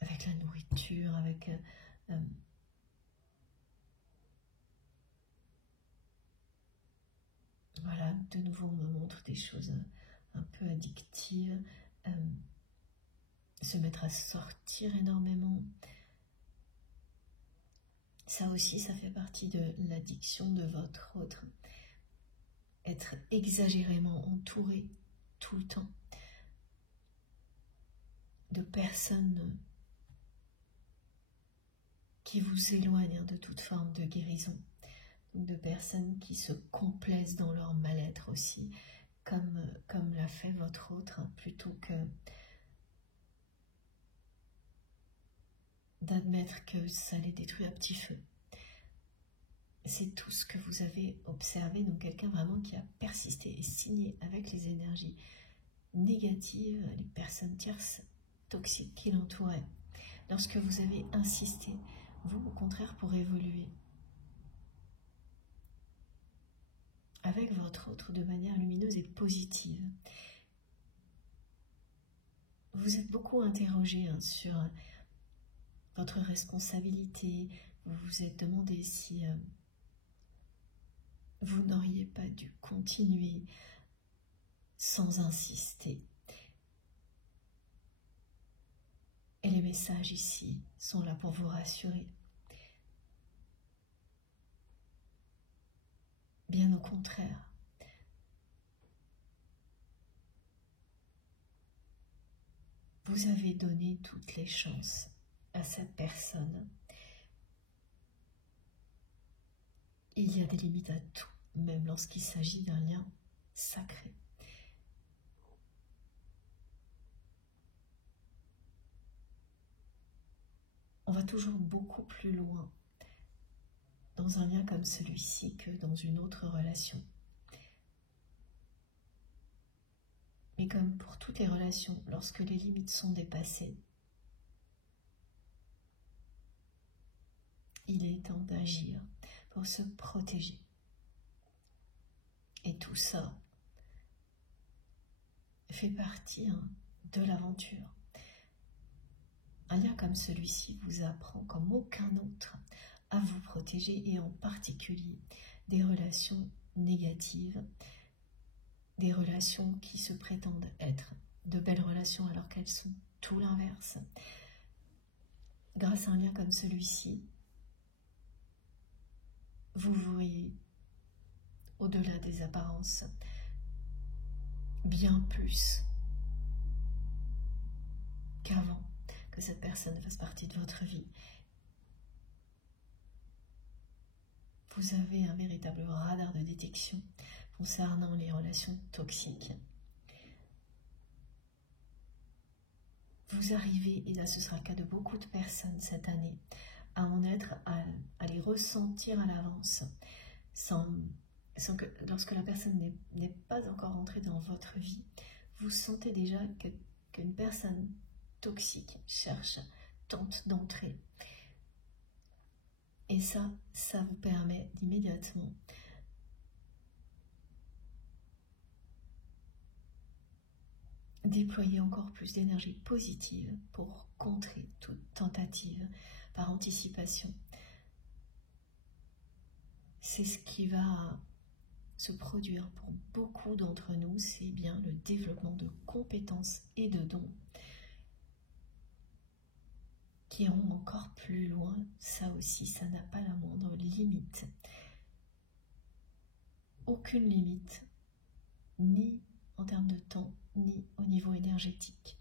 avec la nourriture, avec voilà, de nouveau on me montre des choses un peu addictives, se mettre à sortir énormément. Ça aussi, ça fait partie de l'addiction de votre autre. Être exagérément entouré tout le temps de personnes qui vous éloignent de toute forme de guérison, de personnes qui se complaisent dans leur mal-être aussi, comme l'a fait votre autre, plutôt que d'admettre que ça les détruit à petit feu. C'est tout ce que vous avez observé, donc quelqu'un vraiment qui a persisté et signé avec les énergies négatives, les personnes tierces toxiques qui l'entouraient. Lorsque vous avez insisté, vous au contraire pour évoluer avec votre autre de manière lumineuse et positive. Vous êtes beaucoup interrogé sur votre responsabilité, vous vous êtes demandé si vous n'auriez pas dû continuer sans insister. Et les messages ici sont là pour vous rassurer. Bien au contraire. Vous avez donné toutes les chances à cette personne. Il y a des limites à tout, même lorsqu'il s'agit d'un lien sacré. On va toujours beaucoup plus loin dans un lien comme celui-ci que dans une autre relation. Mais comme pour toutes les relations, lorsque les limites sont dépassées, il est temps d'agir pour se protéger. Et tout ça fait partie de l'aventure. Un lien comme celui-ci vous apprend comme aucun autre à vous protéger, et en particulier des relations négatives, des relations qui se prétendent être de belles relations alors qu'elles sont tout l'inverse. Grâce à un lien comme celui-ci, vous voyez au-delà des apparences bien plus qu'avant que cette personne fasse partie de votre vie. Vous avez un véritable radar de détection concernant les relations toxiques. Vous arrivez, et là ce sera le cas de beaucoup de personnes cette année, à en être, à les ressentir à l'avance, sans que lorsque la personne n'est pas encore entrée dans votre vie, vous sentez déjà qu'une personne toxique tente d'entrer. Et ça vous permet d'immédiatement déployer encore plus d'énergie positive pour contrer toute tentative par anticipation. C'est ce qui va se produire pour beaucoup d'entre nous, c'est bien le développement de compétences et de dons qui iront encore plus loin. Ça aussi, ça n'a pas la moindre limite. Aucune limite, ni en termes de temps, ni au niveau énergétique.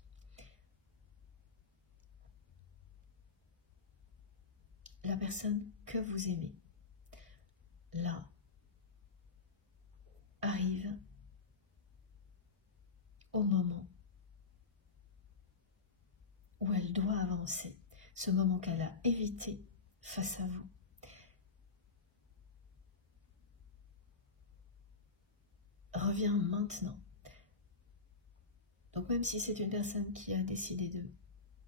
La personne que vous aimez, là, arrive au moment où elle doit avancer, ce moment qu'elle a évité face à vous. Revient maintenant. Donc même si c'est une personne qui a décidé de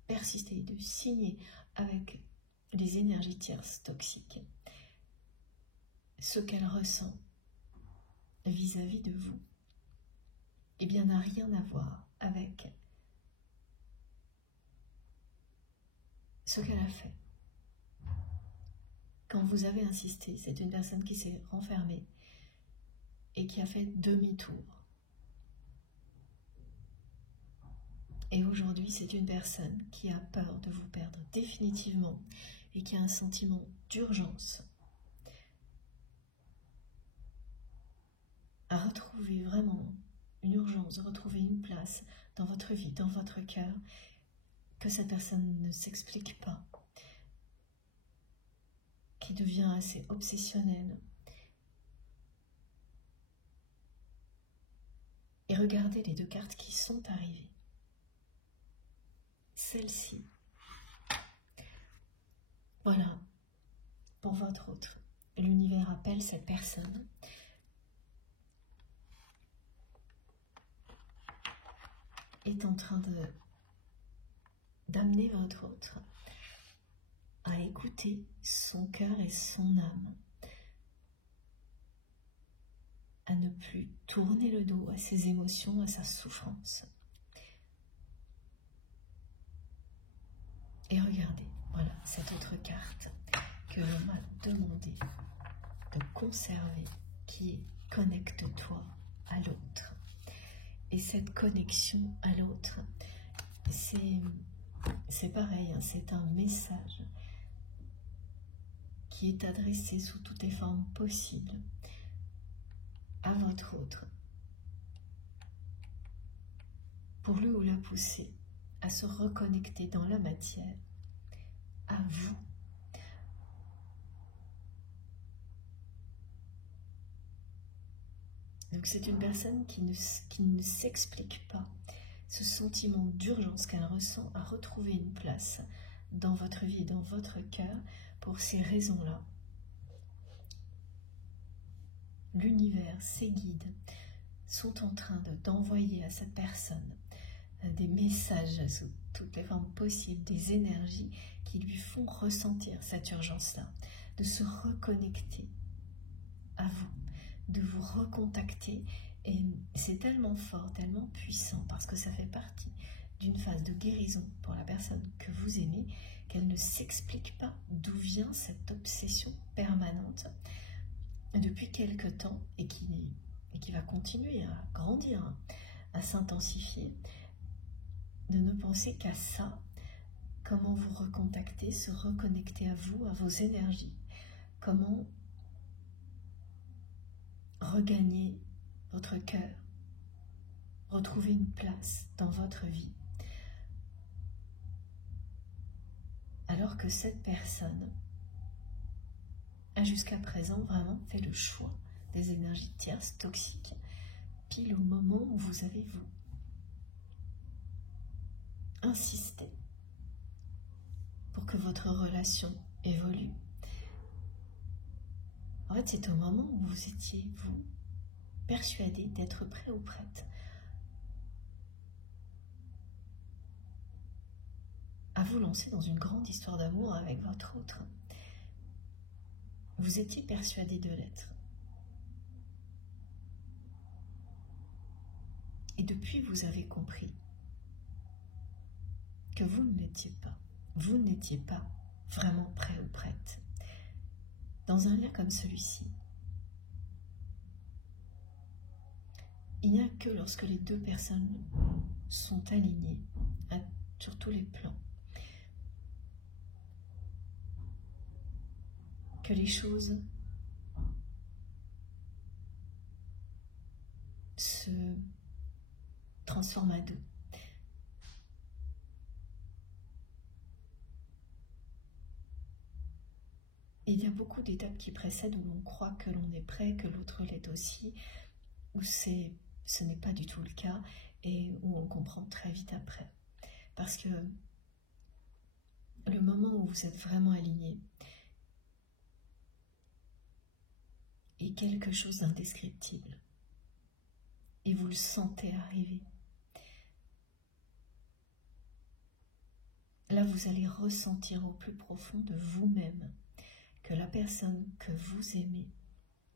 persister, de signer avec les énergies tierces toxiques, ce qu'elle ressent vis-à-vis de vous, eh bien, n'a rien à voir avec ce qu'elle a fait. Quand vous avez insisté, c'est une personne qui s'est renfermée et qui a fait demi-tour. Et aujourd'hui, c'est une personne qui a peur de vous perdre définitivement et qui a un sentiment d'urgence à retrouver vraiment une urgence, de retrouver une place dans votre vie, dans votre cœur, que cette personne ne s'explique pas, qui devient assez obsessionnelle. Et regardez les deux cartes qui sont arrivées. Celle-ci, voilà, pour votre autre. L'univers appelle cette personne est en train d'amener votre autre à écouter son cœur et son âme, à ne plus tourner le dos à ses émotions, à sa souffrance. Et regardez, voilà cette autre carte que l'on m'a demandé de conserver, qui est « Connecte-toi à l'autre ». Et cette connexion à l'autre, c'est pareil, hein, c'est un message qui est adressé sous toutes les formes possibles à votre autre, pour le ou la pousser à se reconnecter dans la matière, à vous. Donc c'est une personne qui ne s'explique pas ce sentiment d'urgence qu'elle ressent à retrouver une place dans votre vie et dans votre cœur pour ces raisons-là. L'univers, ses guides, sont en train d'envoyer à cette personne des messages sous toutes les formes possibles, des énergies qui lui font ressentir cette urgence-là, de se reconnecter à vous, de vous recontacter. Et c'est tellement fort, tellement puissant, parce que ça fait partie d'une phase de guérison pour la personne que vous aimez, qu'elle ne s'explique pas d'où vient cette obsession permanente depuis quelque temps et qui va continuer à grandir, à s'intensifier, de ne penser qu'à ça, comment vous recontacter, se reconnecter à vous, à vos énergies, comment regagner votre cœur, retrouver une place dans votre vie. Alors que cette personne a jusqu'à présent vraiment fait le choix des énergies tierces toxiques, pile au moment où vous avez vous insisté pour que votre relation évolue. En fait, c'est au moment où vous étiez, vous, persuadé d'être prêt ou prête à vous lancer dans une grande histoire d'amour avec votre autre. Vous étiez persuadé de l'être. Et depuis, vous avez compris que vous ne l'étiez pas. Vous n'étiez pas vraiment prêt ou prête. Dans un lien comme celui-ci, il n'y a que lorsque les deux personnes sont alignées sur tous les plans que les choses se transforment à deux. Et il y a beaucoup d'étapes qui précèdent où l'on croit que l'on est prêt, que l'autre l'est aussi, où ce n'est pas du tout le cas et où on comprend très vite après. Parce que le moment où vous êtes vraiment aligné est quelque chose d'indescriptible. Et vous le sentez arriver. Là, vous allez ressentir au plus profond de vous-même que la personne que vous aimez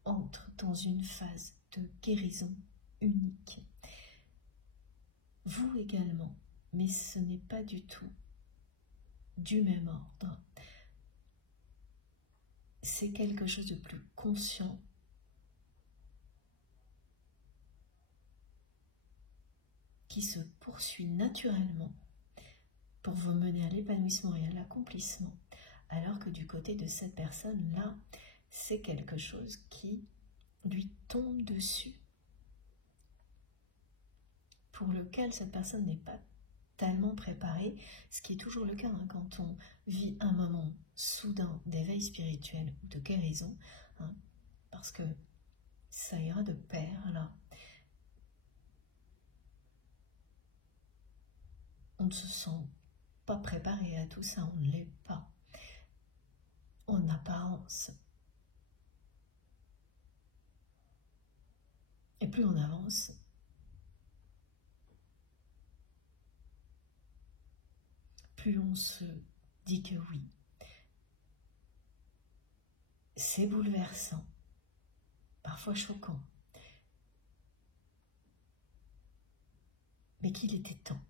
entre dans une phase de guérison unique. Vous également, mais ce n'est pas du tout du même ordre. C'est quelque chose de plus conscient. Qui se poursuit naturellement pour vous mener à l'épanouissement et à l'accomplissement, alors que du côté de cette personne-là, c'est quelque chose qui lui tombe dessus, pour lequel cette personne n'est pas tellement préparée, ce qui est toujours le cas hein, quand on vit un moment soudain d'éveil spirituel ou de guérison, hein, parce que ça ira de pair là. On ne se sent pas préparé à tout ça, on ne l'est pas. En apparence. Et plus on avance, plus on se dit que oui. C'est bouleversant, parfois choquant, mais qu'il était temps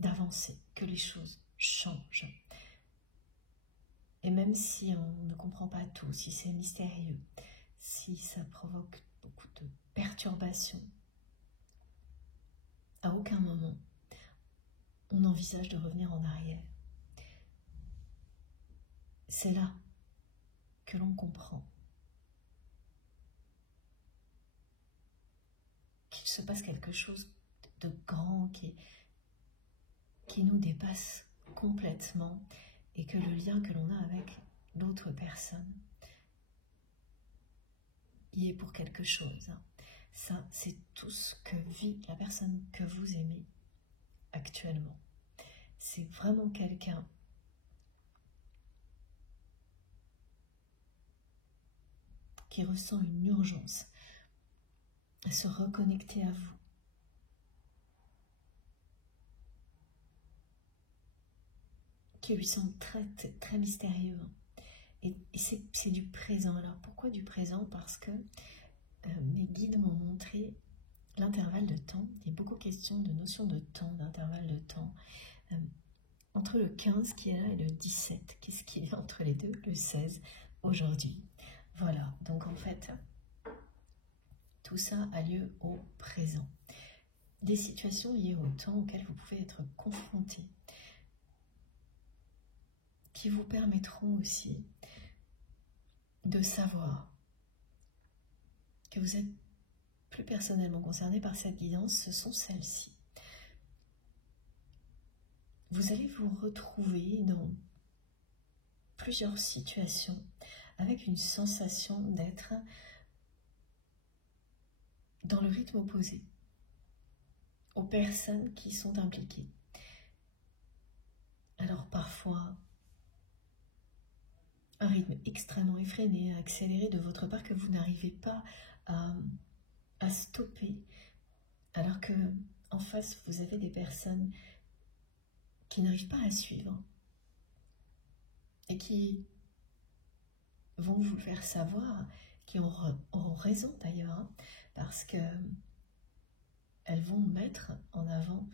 d'avancer, que les choses changent. Et même si on ne comprend pas tout, si c'est mystérieux, si ça provoque beaucoup de perturbations, à aucun moment on envisage de revenir en arrière. C'est là que l'on comprend qu'il se passe quelque chose de grand qui nous dépasse complètement et que le lien que l'on a avec l'autre personne y est pour quelque chose. Ça, c'est tout ce que vit la personne que vous aimez actuellement. C'est vraiment quelqu'un qui ressent une urgence à se reconnecter à vous. Qui lui semble très, très mystérieux. Et c'est du présent. Alors pourquoi du présent? Parce que mes guides m'ont montré l'intervalle de temps. Il y a beaucoup question de notion de temps, d'intervalle de temps. Entre le 15 qui est là et le 17, qu'est-ce qu'il y a entre les deux? Le 16 aujourd'hui. Voilà, donc en fait, tout ça a lieu au présent. Des situations liées au temps auxquelles vous pouvez être confrontés, qui vous permettront aussi de savoir que vous êtes plus personnellement concerné par cette guidance, ce sont celles-ci. Vous allez vous retrouver dans plusieurs situations avec une sensation d'être dans le rythme opposé aux personnes qui sont impliquées. Alors parfois, un rythme extrêmement effréné, accéléré de votre part que vous n'arrivez pas à stopper, alors que en face vous avez des personnes qui n'arrivent pas à suivre et qui vont vous le faire savoir, qui auront raison d'ailleurs, hein, parce que elles vont mettre en avant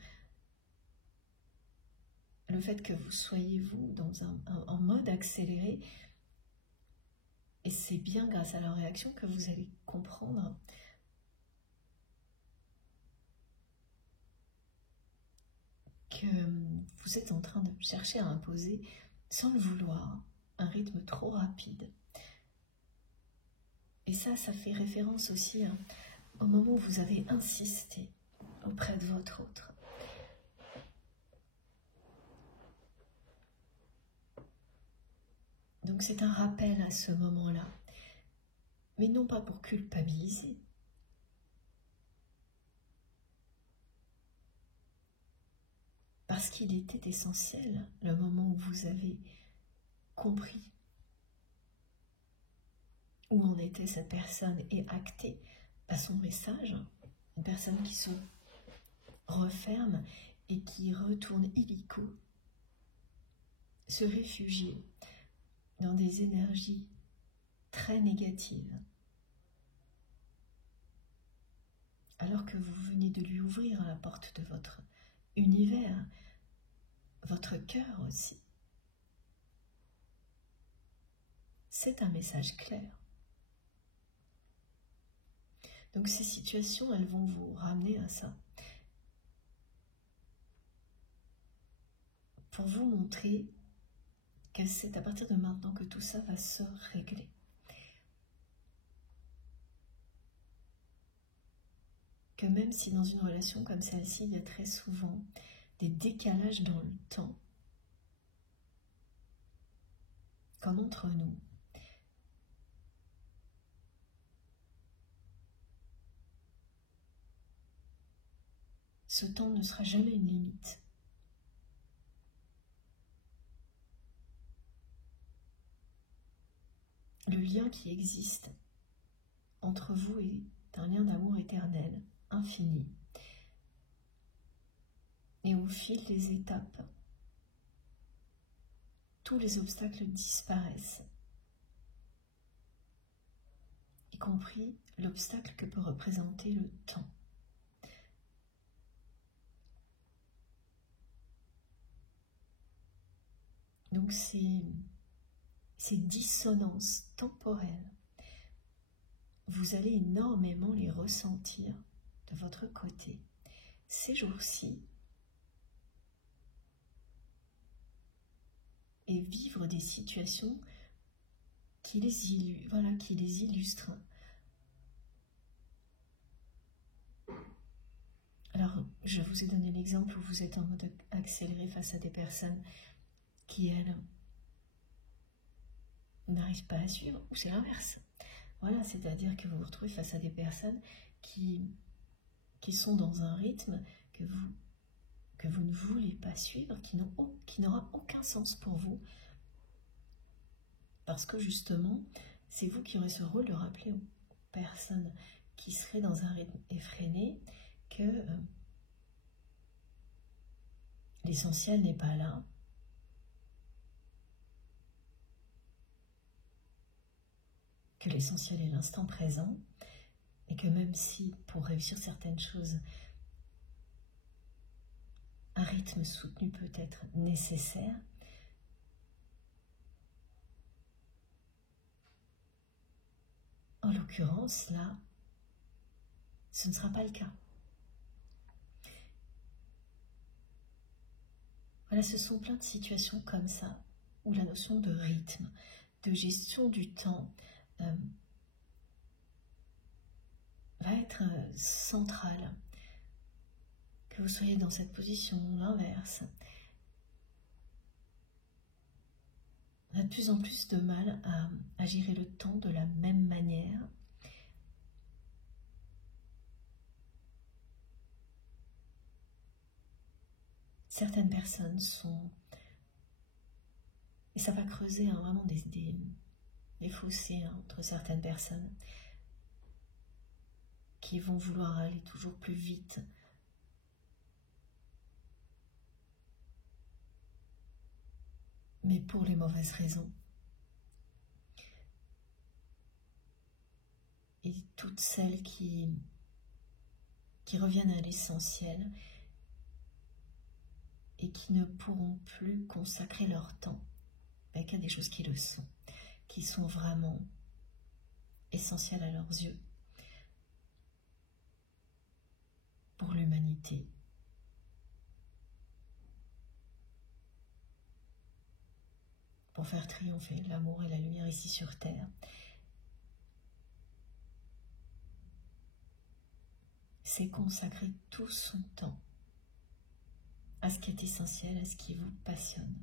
le fait que vous soyez vous dans un mode accéléré. Et c'est bien grâce à leur réaction que vous allez comprendre que vous êtes en train de chercher à imposer, sans le vouloir, un rythme trop rapide. Et ça fait référence aussi au moment où vous avez insisté auprès de votre autre. Donc c'est un rappel à ce moment-là, mais non pas pour culpabiliser, parce qu'il était essentiel le moment où vous avez compris où en était cette personne et acté à son message, une personne qui se referme et qui retourne illico, se réfugier dans des énergies très négatives, alors que vous venez de lui ouvrir la porte de votre univers, votre cœur aussi. C'est un message clair. Donc ces situations, elles vont vous ramener à ça. Pour vous montrer que c'est à partir de maintenant que tout ça va se régler. Que même si dans une relation comme celle-ci, il y a très souvent des décalages dans le temps, comme entre nous, ce temps ne sera jamais une limite. Le lien qui existe entre vous est un lien d'amour éternel, infini. Et au fil des étapes, tous les obstacles disparaissent, y compris l'obstacle que peut représenter le temps. Donc ces dissonances temporelles, vous allez énormément les ressentir de votre côté ces jours-ci et vivre des situations qui les illustrent. Alors, je vous ai donné l'exemple où vous êtes en mode accéléré face à des personnes qui, elles, n'arrivent pas à suivre, ou c'est l'inverse. Voilà, c'est-à-dire que vous vous retrouvez face à des personnes qui sont dans un rythme que vous ne voulez pas suivre, qui n'aura aucun sens pour vous, parce que justement, c'est vous qui aurez ce rôle de rappeler aux personnes qui seraient dans un rythme effréné que l'essentiel n'est pas là, que l'essentiel est l'instant présent, et que même si pour réussir certaines choses, un rythme soutenu peut être nécessaire, en l'occurrence, là, ce ne sera pas le cas. Voilà, ce sont plein de situations comme ça, où la notion de rythme, de gestion du temps, va être centrale. Que vous soyez dans cette position, l'inverse. On a de plus en plus de mal à gérer le temps de la même manière. Certaines personnes sont... Et ça va creuser vraiment des fossés entre certaines personnes qui vont vouloir aller toujours plus vite. Mais pour les mauvaises raisons. Et toutes celles qui reviennent à l'essentiel et qui ne pourront plus consacrer leur temps qu'à des choses qui le sont, qui sont vraiment essentielles à leurs yeux pour l'humanité. Pour faire triompher l'amour et la lumière ici sur Terre. C'est consacrer tout son temps à ce qui est essentiel, à ce qui vous passionne.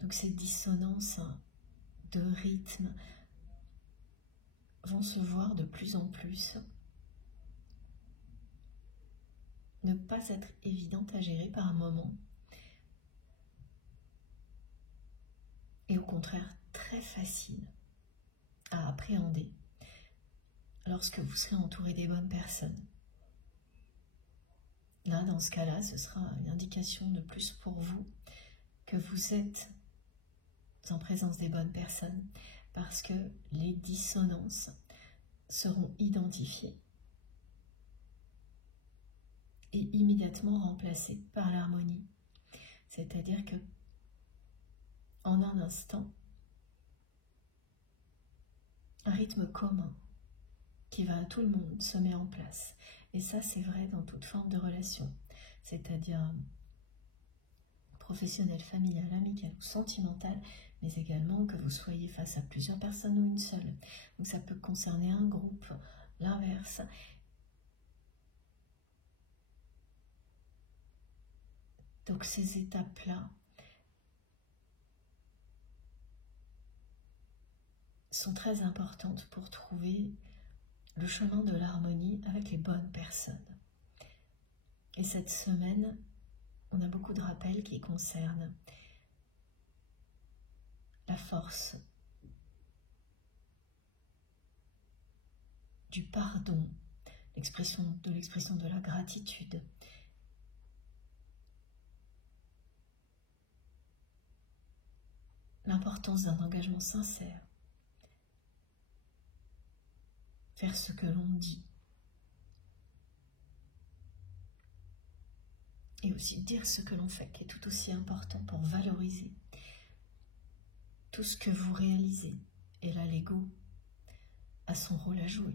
Donc ces dissonances de rythme vont se voir de plus en plus ne pas être évidentes à gérer par un moment, et au contraire très facile à appréhender lorsque vous serez entouré des bonnes personnes. Là, dans ce cas-là, ce sera une indication de plus pour vous que vous êtes en présence des bonnes personnes parce que les dissonances seront identifiées et immédiatement remplacées par l'harmonie. C'est-à-dire que en un instant, un rythme commun qui va à tout le monde se met en place. Et ça, c'est vrai dans toute forme de relation, c'est-à-dire professionnelle, familiale, amicale ou sentimentale, mais également que vous soyez face à plusieurs personnes ou une seule. Donc ça peut concerner un groupe, l'inverse. Donc ces étapes-là sont très importantes pour trouver le chemin de l'harmonie avec les bonnes personnes. Et cette semaine, on a beaucoup de rappels qui concernent la force du pardon, l'expression de la gratitude, l'importance d'un engagement sincère, faire ce que l'on dit, et aussi dire ce que l'on fait, qui est tout aussi important pour valoriser tout ce que vous réalisez. Et là, l'ego a son rôle à jouer.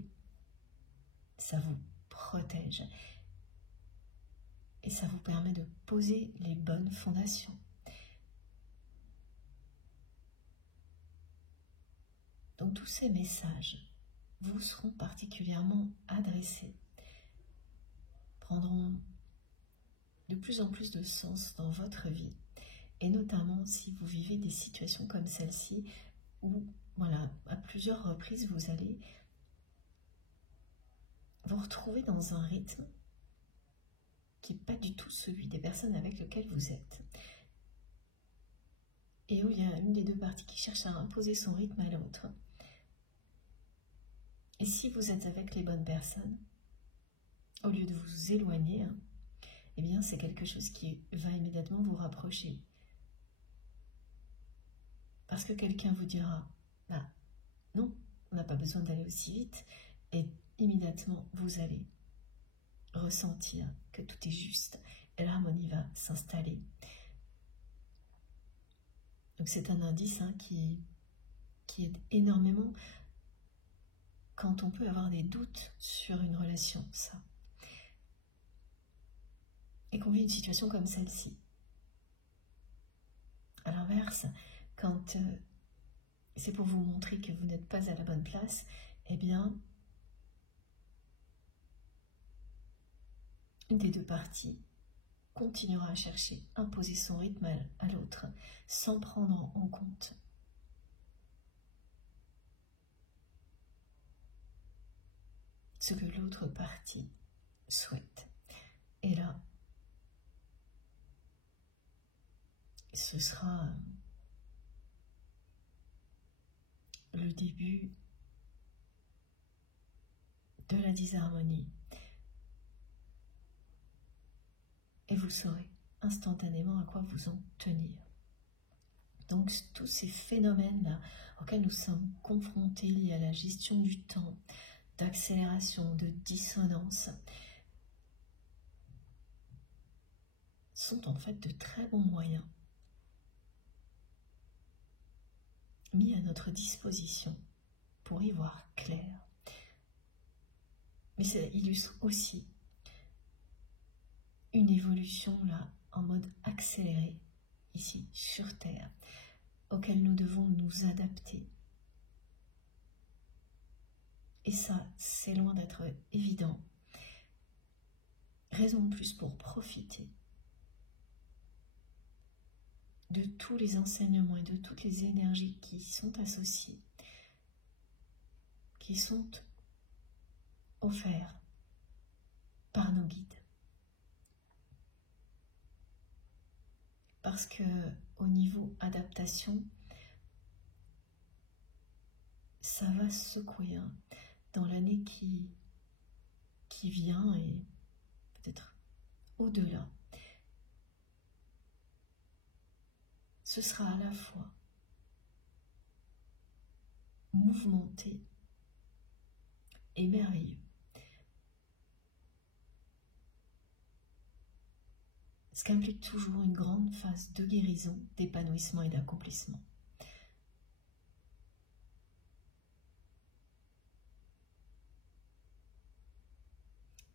Ça vous protège et ça vous permet de poser les bonnes fondations. Donc tous ces messages vous seront particulièrement adressés, prendront de plus en plus de sens dans votre vie, et notamment si vous vivez des situations comme celle-ci, où voilà, à plusieurs reprises vous allez vous retrouver dans un rythme qui n'est pas du tout celui des personnes avec lesquelles vous êtes. Et où il y a une des deux parties qui cherche à imposer son rythme à l'autre. Et si vous êtes avec les bonnes personnes, au lieu de vous éloigner, eh bien c'est quelque chose qui va immédiatement vous rapprocher. Parce que quelqu'un vous dira, bah non, on n'a pas besoin d'aller aussi vite, et immédiatement vous allez ressentir que tout est juste et l'harmonie va s'installer. Donc c'est un indice qui aide énormément quand on peut avoir des doutes sur une relation, ça. Et qu'on vit une situation comme celle-ci. À l'inverse, quand c'est pour vous montrer que vous n'êtes pas à la bonne place, eh bien, une des deux parties continuera à chercher, imposer son rythme à l'autre, sans prendre en compte ce que l'autre partie souhaite. Et là, ce sera le début de la disharmonie. Et vous saurez instantanément à quoi vous en tenir. Donc tous ces phénomènes-là auxquels nous sommes confrontés liés à la gestion du temps, d'accélération, de dissonance, sont en fait de très bons moyens mis à notre disposition pour y voir clair. Mais ça illustre aussi une évolution là en mode accéléré ici sur Terre, auquel nous devons nous adapter. Et ça, c'est loin d'être évident. Raison de plus pour profiter de tous les enseignements et de toutes les énergies qui y sont associées, qui sont offerts par nos guides. Parce que au niveau adaptation, ça va secouer dans l'année qui vient et peut-être au-delà. ce sera à la fois mouvementé et merveilleux. Ce qui implique toujours une grande phase de guérison, d'épanouissement et d'accomplissement.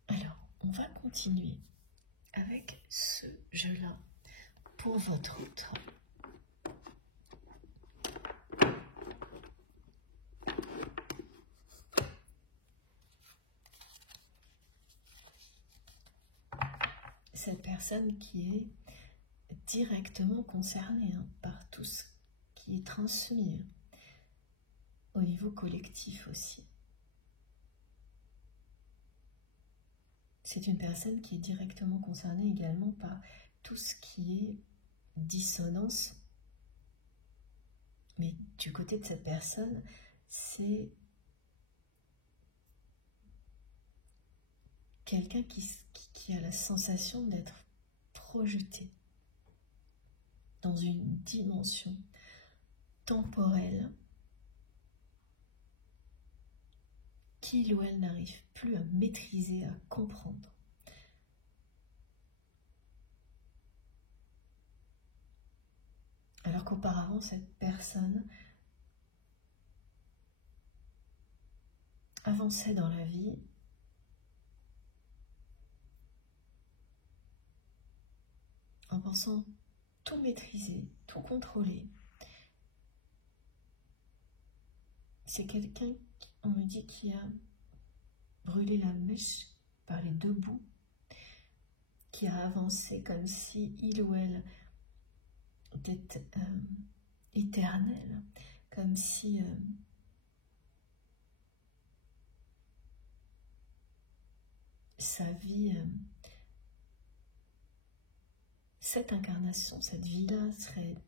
Alors, on va continuer avec ce jeu-là pour votre autre. Cette personne qui est directement concernée par tout ce qui est transmis au niveau collectif aussi. C'est une personne qui est directement concernée également par tout ce qui est dissonance. Mais du côté de cette personne, c'est quelqu'un qui a la sensation d'être projeté dans une dimension temporelle qu'il ou elle n'arrive plus à maîtriser, à comprendre. Alors qu'auparavant, cette personne avançait dans la vie en pensant tout maîtriser, tout contrôler. C'est quelqu'un, on me dit, qui a brûlé la mèche par les deux bouts, qui a avancé comme si il ou elle était éternel, comme si sa vie, cette incarnation, cette vie-là serait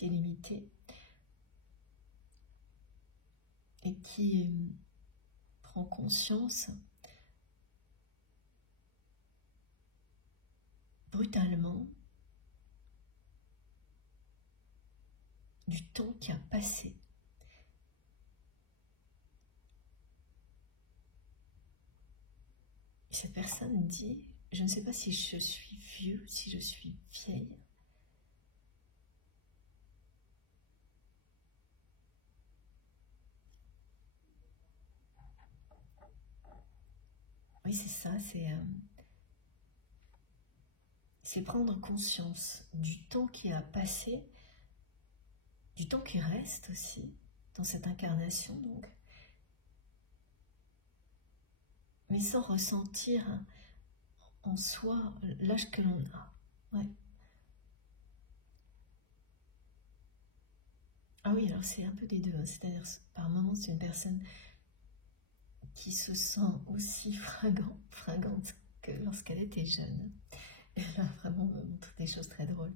illimitée, et qui prend conscience brutalement du temps qui a passé. Et cette personne dit, je ne sais pas si je suis vieux, si je suis vieille. Oui, c'est ça, c'est prendre conscience du temps qui a passé, du temps qui reste aussi dans cette incarnation, donc, mais sans ressentir en soi l'âge que l'on a. Ouais. Ah oui, alors c'est un peu des deux, hein. C'est-à-dire par moments c'est une personne qui se sent aussi fringante que lorsqu'elle était jeune. Elle a vraiment montré des choses très drôles.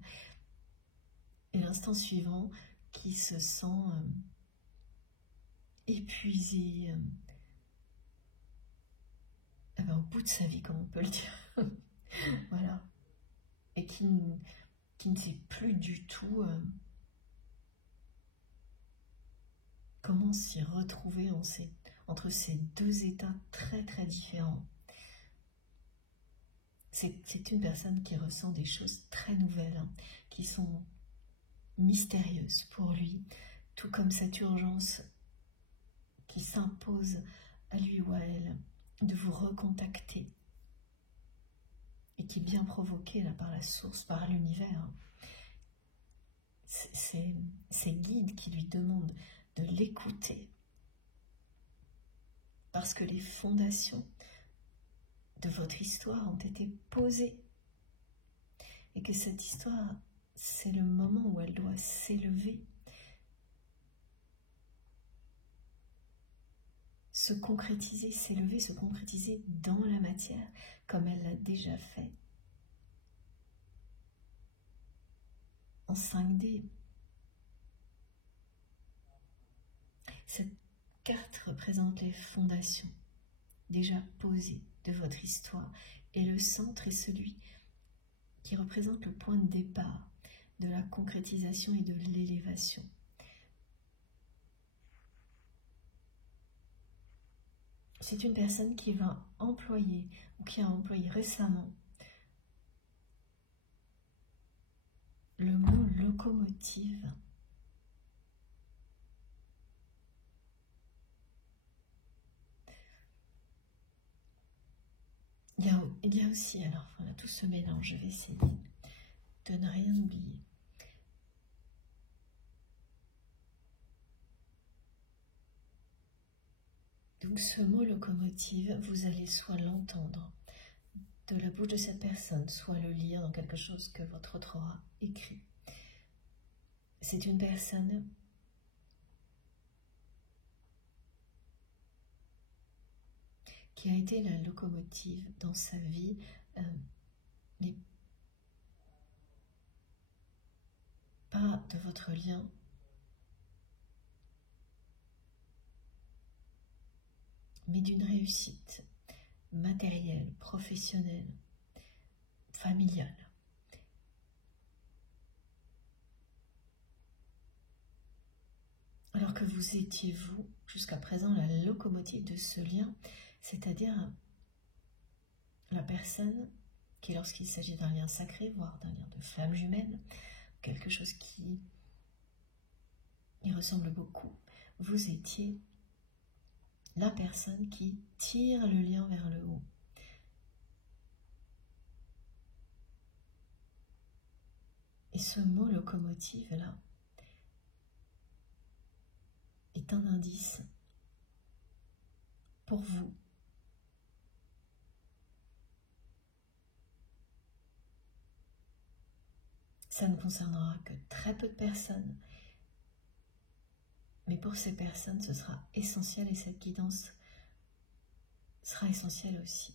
Et l'instant suivant, qui se sent épuisée, au bout de sa vie, comme on peut le dire. Voilà. Et qui ne sait plus du tout comment s'y retrouver entre ces deux états très très différents. C'est une personne qui ressent des choses très nouvelles, hein, qui sont mystérieuses pour lui, tout comme cette urgence qui s'impose à lui ou à elle de vous recontacter et qui est bien provoquée là, par la source, par l'univers. C'est ces guides qui lui demandent de l'écouter parce que les fondations de votre histoire ont été posées et que cette histoire, c'est le moment où elle doit s'élever, se concrétiser, s'élever, se concrétiser dans la matière comme elle l'a déjà fait en 5D. Cette carte représente les fondations déjà posées de votre histoire et le centre est celui qui représente le point de départ. de la concrétisation et de l'élévation. C'est une personne qui va employer, ou qui a employé récemment, le mot locomotive. Il y a aussi, alors voilà, tout ce mélange, je vais essayer de ne rien oublier. Donc ce mot locomotive, vous allez soit l'entendre de la bouche de cette personne, soit le lire dans quelque chose que votre autre aura écrit. C'est une personne qui a été la locomotive dans sa vie, mais pas de votre lien, mais d'une réussite matérielle, professionnelle, familiale. Alors que vous étiez, vous, jusqu'à présent, la locomotive de ce lien, c'est-à-dire la personne qui, lorsqu'il s'agit d'un lien sacré, voire d'un lien de flamme jumelle, quelque chose qui y ressemble beaucoup, vous étiez la personne qui tire le lien vers le haut. Et ce mot locomotive là est un indice pour vous. Ça ne concernera que très peu de personnes, mais pour ces personnes, ce sera essentiel et cette guidance sera essentielle aussi.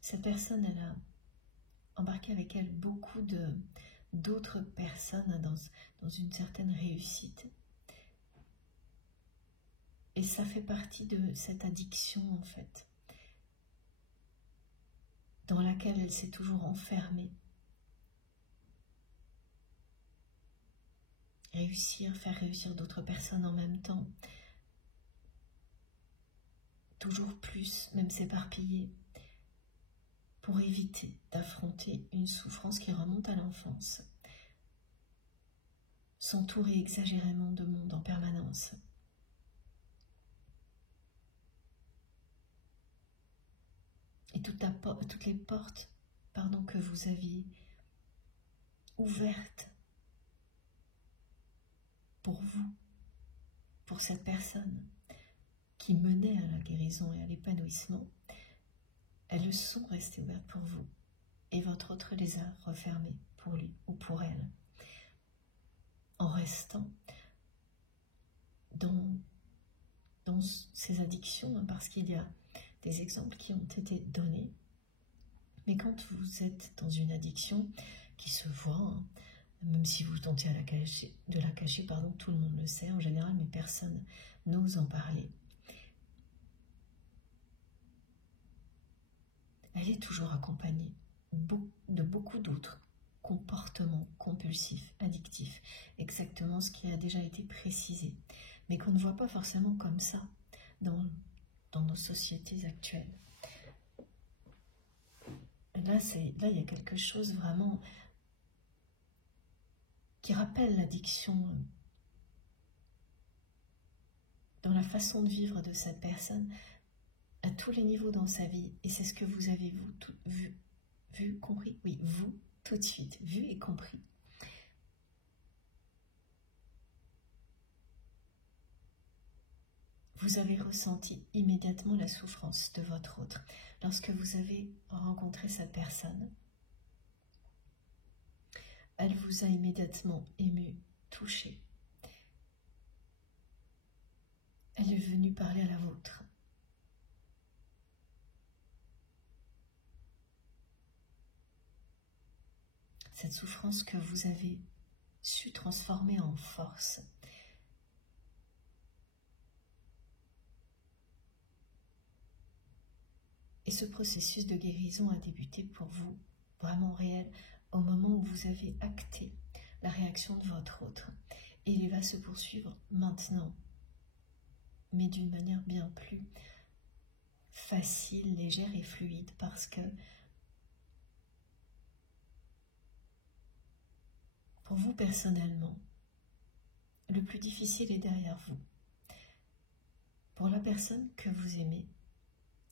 Cette personne, elle a embarqué avec elle beaucoup d'autres personnes dans une certaine réussite. Et ça fait partie de cette addiction, en fait, dans laquelle elle s'est toujours enfermée. Faire réussir d'autres personnes en même temps. Toujours plus, même s'éparpiller, pour éviter d'affronter une souffrance qui remonte à l'enfance. S'entourer exagérément de monde en permanence. Et toutes les portes que vous aviez ouvertes pour vous, pour cette personne qui menait à la guérison et à l'épanouissement, elles sont restées ouvertes pour vous. Et votre autre les a refermées pour lui ou pour elle. En restant dans ces addictions, hein, parce qu'il y a des exemples qui ont été donnés. Mais quand vous êtes dans une addiction qui se voit, hein, même si vous tentez de la cacher, tout le monde le sait en général, mais personne n'ose en parler. Elle est toujours accompagnée de beaucoup d'autres comportements compulsifs, addictifs, exactement ce qui a déjà été précisé, mais qu'on ne voit pas forcément comme ça dans nos sociétés actuelles. Là, il y a quelque chose vraiment qui rappelle l'addiction dans la façon de vivre de cette personne à tous les niveaux dans sa vie. Et c'est ce que vous avez vu, compris? Oui, vous, tout de suite, vu et compris. Vous avez ressenti immédiatement la souffrance de votre autre. Lorsque vous avez rencontré cette personne, elle vous a immédiatement ému, touché. Elle est venue parler à la vôtre. Cette souffrance que vous avez su transformer en force. Et ce processus de guérison a débuté pour vous, vraiment réel, au moment où vous avez acté la réaction de votre autre. Et il va se poursuivre maintenant, mais d'une manière bien plus facile, légère et fluide, parce que pour vous personnellement, le plus difficile est derrière vous. Pour la personne que vous aimez,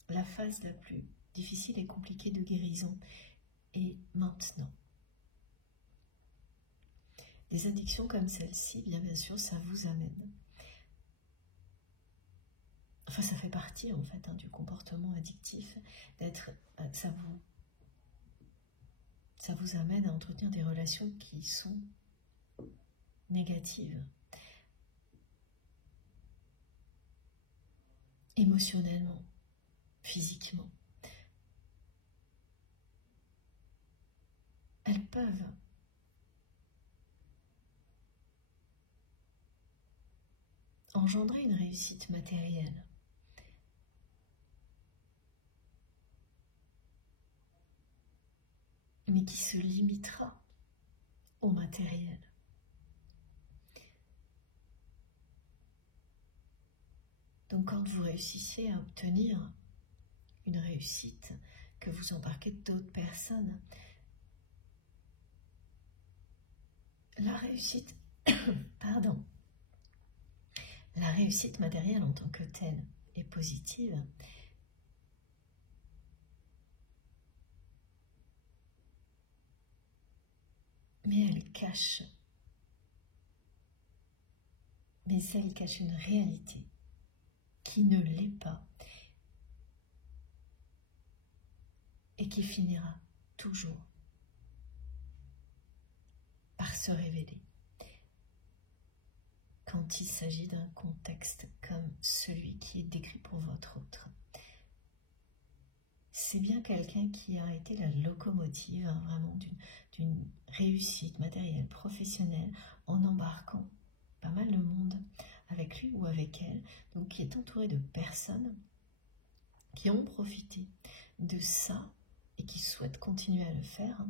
la phase la plus difficile et compliquée de guérison est maintenant. Des addictions comme celle-ci, bien sûr, ça vous amène. Enfin, ça fait partie en fait du comportement addictif, ça vous amène à entretenir des relations qui sont négatives. Émotionnellement, physiquement. Elles peuvent engendrer une réussite matérielle. Mais qui se limitera au matériel. Donc quand vous réussissez à obtenir une réussite, que vous embarquez d'autres personnes, la réussite, pardon, la réussite matérielle en tant que telle est positive, mais elle cache une réalité qui ne l'est pas et qui finira toujours par se révéler quand il s'agit d'un contexte comme celui qui est décrit pour votre autre. C'est bien quelqu'un qui a été la locomotive vraiment d'une réussite matérielle, professionnelle, en embarquant pas mal de monde avec lui ou avec elle, donc qui est entouré de personnes qui ont profité de ça et qui souhaitent continuer à le faire,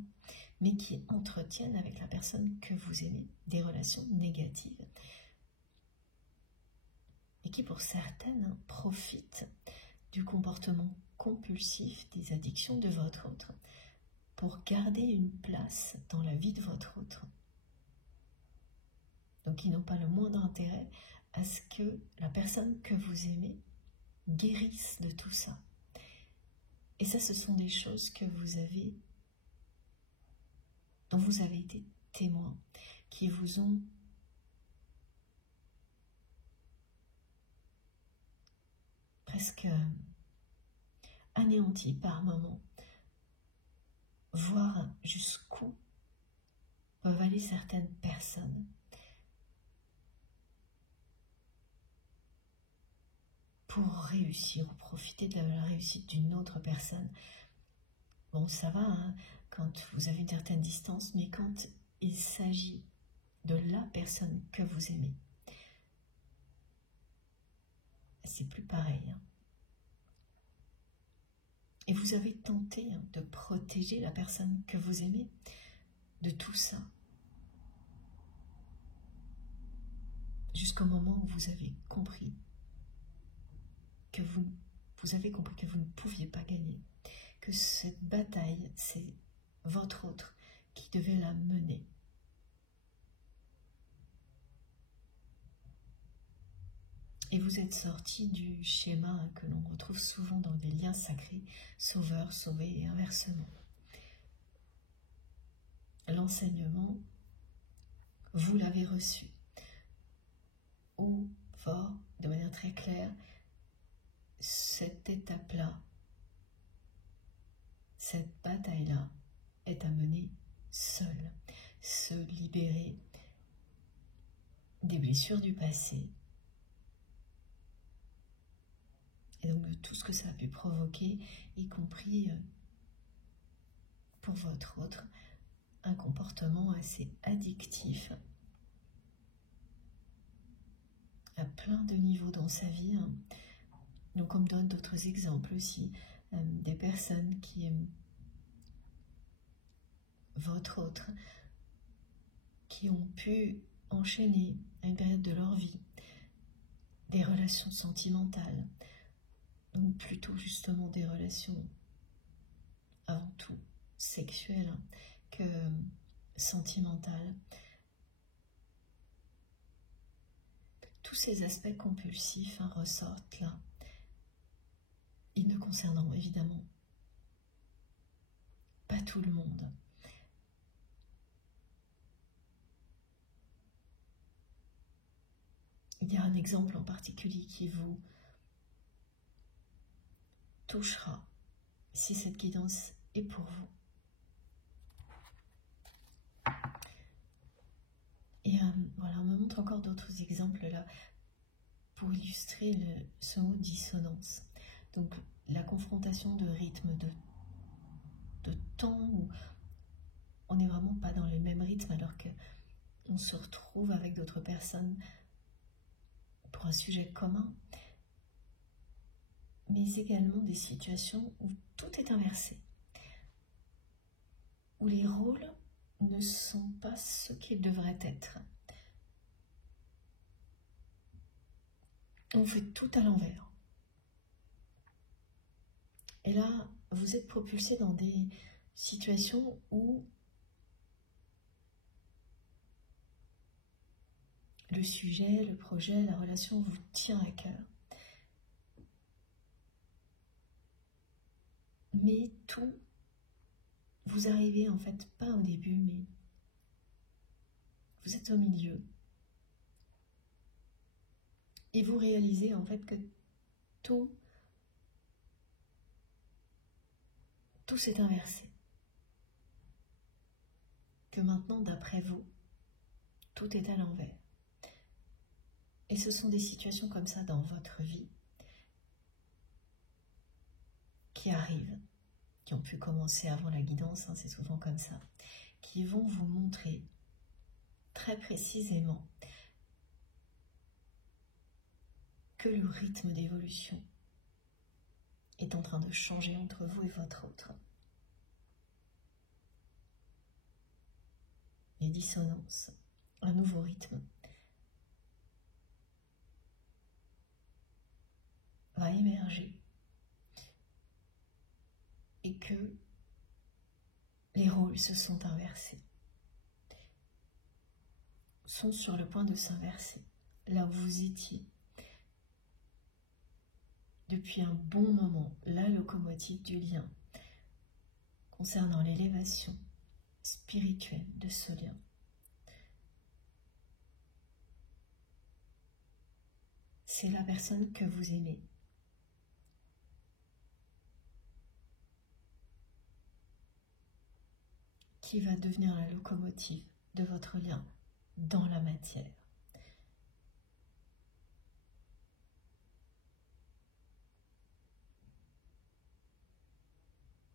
mais qui entretiennent avec la personne que vous aimez des relations négatives et qui pour certaines profitent du comportement compulsif, des addictions de votre autre pour garder une place dans la vie de votre autre. Donc ils n'ont pas le moindre intérêt à ce que la personne que vous aimez guérisse de tout ça. Et ça, ce sont des choses dont vous avez été témoin, qui vous ont presque anéanti par moments, voire jusqu'où peuvent aller certaines personnes pour réussir ou profiter de la réussite d'une autre personne. Bon, ça va quand vous avez une certaine distance, mais quand il s'agit de la personne que vous aimez, c'est plus pareil. Et vous avez tenté de protéger la personne que vous aimez de tout ça, jusqu'au moment où vous avez compris que vous ne pouviez pas gagner, que cette bataille, c'est votre autre qui devait la mener. Et vous êtes sorti du schéma que l'on retrouve souvent dans des liens sacrés, sauveur, sauvé et inversement. L'enseignement, vous l'avez reçu haut, fort, de manière très claire. Cette étape-là, cette bataille-là est à mener seule, se libérer des blessures du passé et donc de tout ce que ça a pu provoquer, y compris pour votre autre, un comportement assez addictif à plein de niveaux dans sa vie. Donc on me donne d'autres exemples aussi, des personnes qui aiment votre autre, qui ont pu enchaîner à une période de leur vie des relations sentimentales, donc plutôt justement des relations avant tout sexuelles que sentimentales. Tous ces aspects compulsifs ressortent là, ils ne concernant évidemment pas tout le monde. Il y a un exemple en particulier qui vous touchera si cette guidance est pour vous. Et voilà, on me montre encore d'autres exemples là pour illustrer ce mot dissonance. Donc la confrontation de rythme, de temps où on n'est vraiment pas dans le même rythme alors qu'on se retrouve avec d'autres personnes pour un sujet commun, mais également des situations où tout est inversé, où les rôles ne sont pas ce qu'ils devraient être. On fait tout à l'envers. Et là, vous êtes propulsé dans des situations où le sujet, le projet, la relation vous tient à cœur. Mais tout, vous arrivez en fait pas au début, mais vous êtes au milieu. Et vous réalisez en fait que tout s'est inversé. Que maintenant, d'après vous, tout est à l'envers. Et ce sont des situations comme ça dans votre vie qui arrivent, qui ont pu commencer avant la guidance, c'est souvent comme ça, qui vont vous montrer très précisément que le rythme d'évolution est en train de changer entre vous et votre autre. Les dissonances, un nouveau rythme va émerger et que les rôles se sont inversés, sont sur le point de s'inverser. Là où vous étiez depuis un bon moment, la locomotive du lien concernant l'élévation spirituelle de ce lien. C'est la personne que vous aimez. Qui va devenir la locomotive de votre lien dans la matière.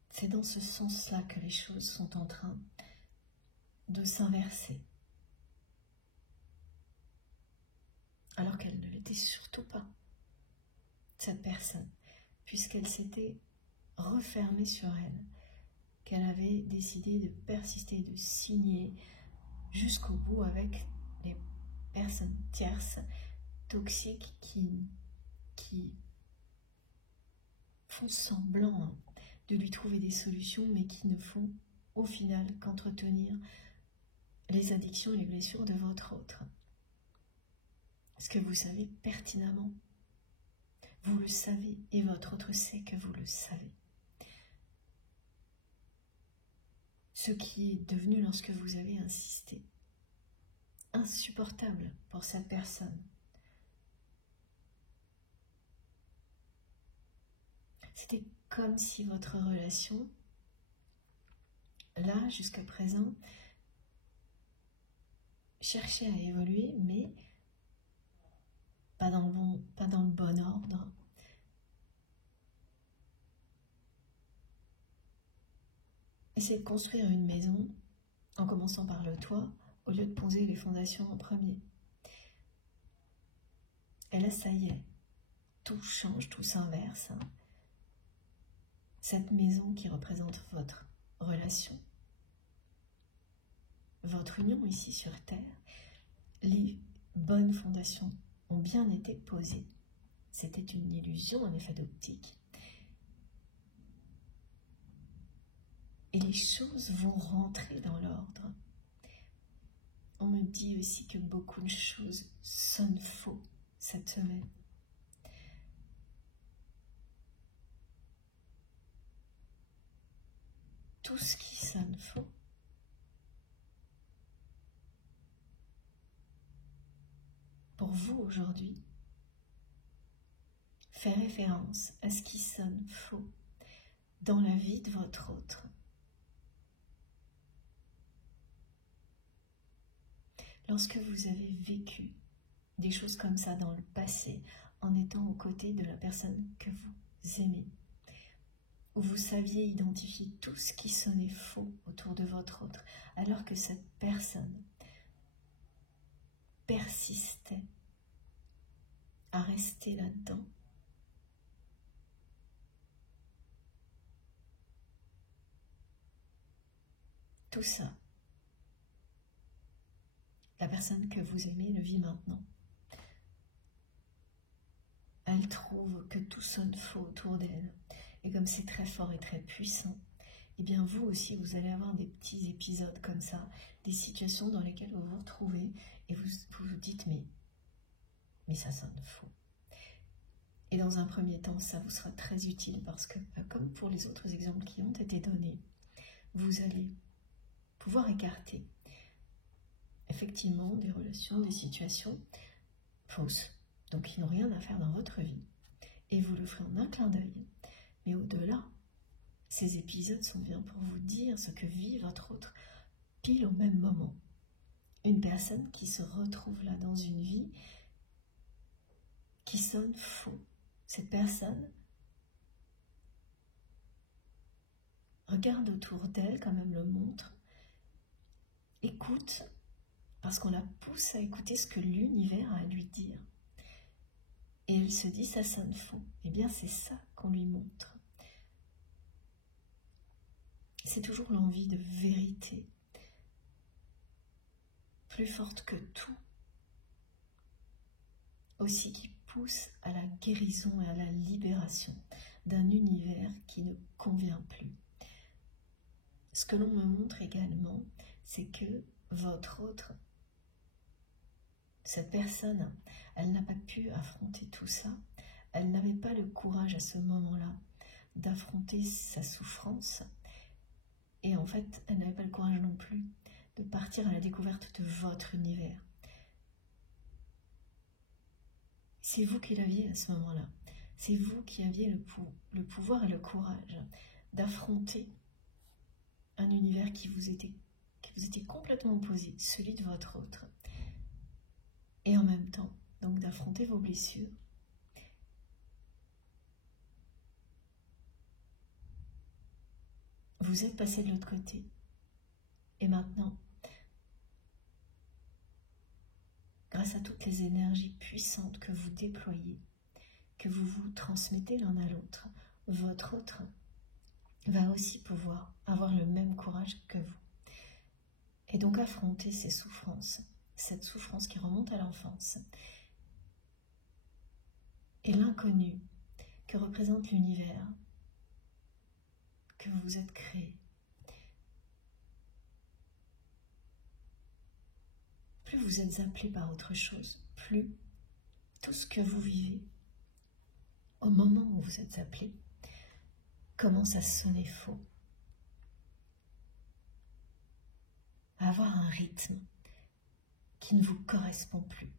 C'est dans ce sens-là que les choses sont en train de s'inverser. Alors qu'elle ne l'était surtout pas, cette personne, puisqu'elle s'était refermée sur elle, qu'elle avait décidé de persister, de signer jusqu'au bout avec les personnes tierces, toxiques, qui font semblant de lui trouver des solutions, mais qui ne font au final qu'entretenir les addictions et les blessures de votre autre. Ce que vous savez pertinemment, vous le savez, et votre autre sait que vous le savez. Ce qui est devenu, lorsque vous avez insisté, insupportable pour cette personne. C'était comme si votre relation, là, jusqu'à présent, cherchait à évoluer, mais pas dans le bon ordre. Essayez de construire une maison en commençant par le toit, au lieu de poser les fondations en premier. Et là, ça y est, tout change, tout s'inverse. cette maison qui représente votre relation, votre union ici sur Terre, les bonnes fondations ont bien été posées. C'était une illusion, un effet d'optique. Et les choses vont rentrer dans l'ordre. On me dit aussi que beaucoup de choses sonnent faux cette semaine. Tout ce qui sonne faux pour vous aujourd'hui fait référence à ce qui sonne faux dans la vie de votre autre. Lorsque vous avez vécu des choses comme ça dans le passé, en étant aux côtés de la personne que vous aimez, où vous saviez identifier tout ce qui sonnait faux autour de votre autre, alors que cette personne persistait à rester là-dedans, tout ça, la personne que vous aimez le vit maintenant. Elle trouve que tout sonne faux autour d'elle. Et comme c'est très fort et très puissant, eh bien vous aussi, vous allez avoir des petits épisodes comme ça, des situations dans lesquelles vous vous retrouvez et vous vous dites mais ça sonne faux. Et dans un premier temps, ça vous sera très utile parce que, comme pour les autres exemples qui ont été donnés, vous allez pouvoir écarter effectivement des relations, des situations fausses, donc qui n'ont rien à faire dans votre vie. Et vous le ferez en un clin d'œil. Mais au-delà, ces épisodes sont bien pour vous dire ce que vit votre autre pile au même moment. Une personne qui se retrouve là dans une vie qui sonne faux. Cette personne regarde autour d'elle, quand même le montre, écoute, parce qu'on la pousse à écouter ce que l'univers a à lui dire. Et elle se dit, ça sonne faux. Eh bien, c'est ça qu'on lui montre. C'est toujours l'envie de vérité, plus forte que tout, aussi qui pousse à la guérison et à la libération d'un univers qui ne convient plus. Ce que l'on me montre également, c'est que votre autre, cette personne, elle n'a pas pu affronter tout ça, elle n'avait pas le courage à ce moment-là d'affronter sa souffrance, et en fait, elle n'avait pas le courage non plus de partir à la découverte de votre univers. C'est vous qui l'aviez à ce moment-là. C'est vous qui aviez le pouvoir et le courage d'affronter un univers qui vous était complètement opposé, celui de votre autre. Et en même temps, donc d'affronter vos blessures. Vous êtes passé de l'autre côté. Et maintenant, grâce à toutes les énergies puissantes que vous déployez, que vous vous transmettez l'un à l'autre, votre autre va aussi pouvoir avoir le même courage que vous. Et donc affronter ces souffrances, cette souffrance qui remonte à l'enfance, et l'inconnu que représente l'univers que vous vous êtes créé. Plus vous êtes appelé par autre chose, plus tout ce que vous vivez au moment où vous êtes appelé commence à sonner faux, à avoir un rythme qui ne vous correspond plus.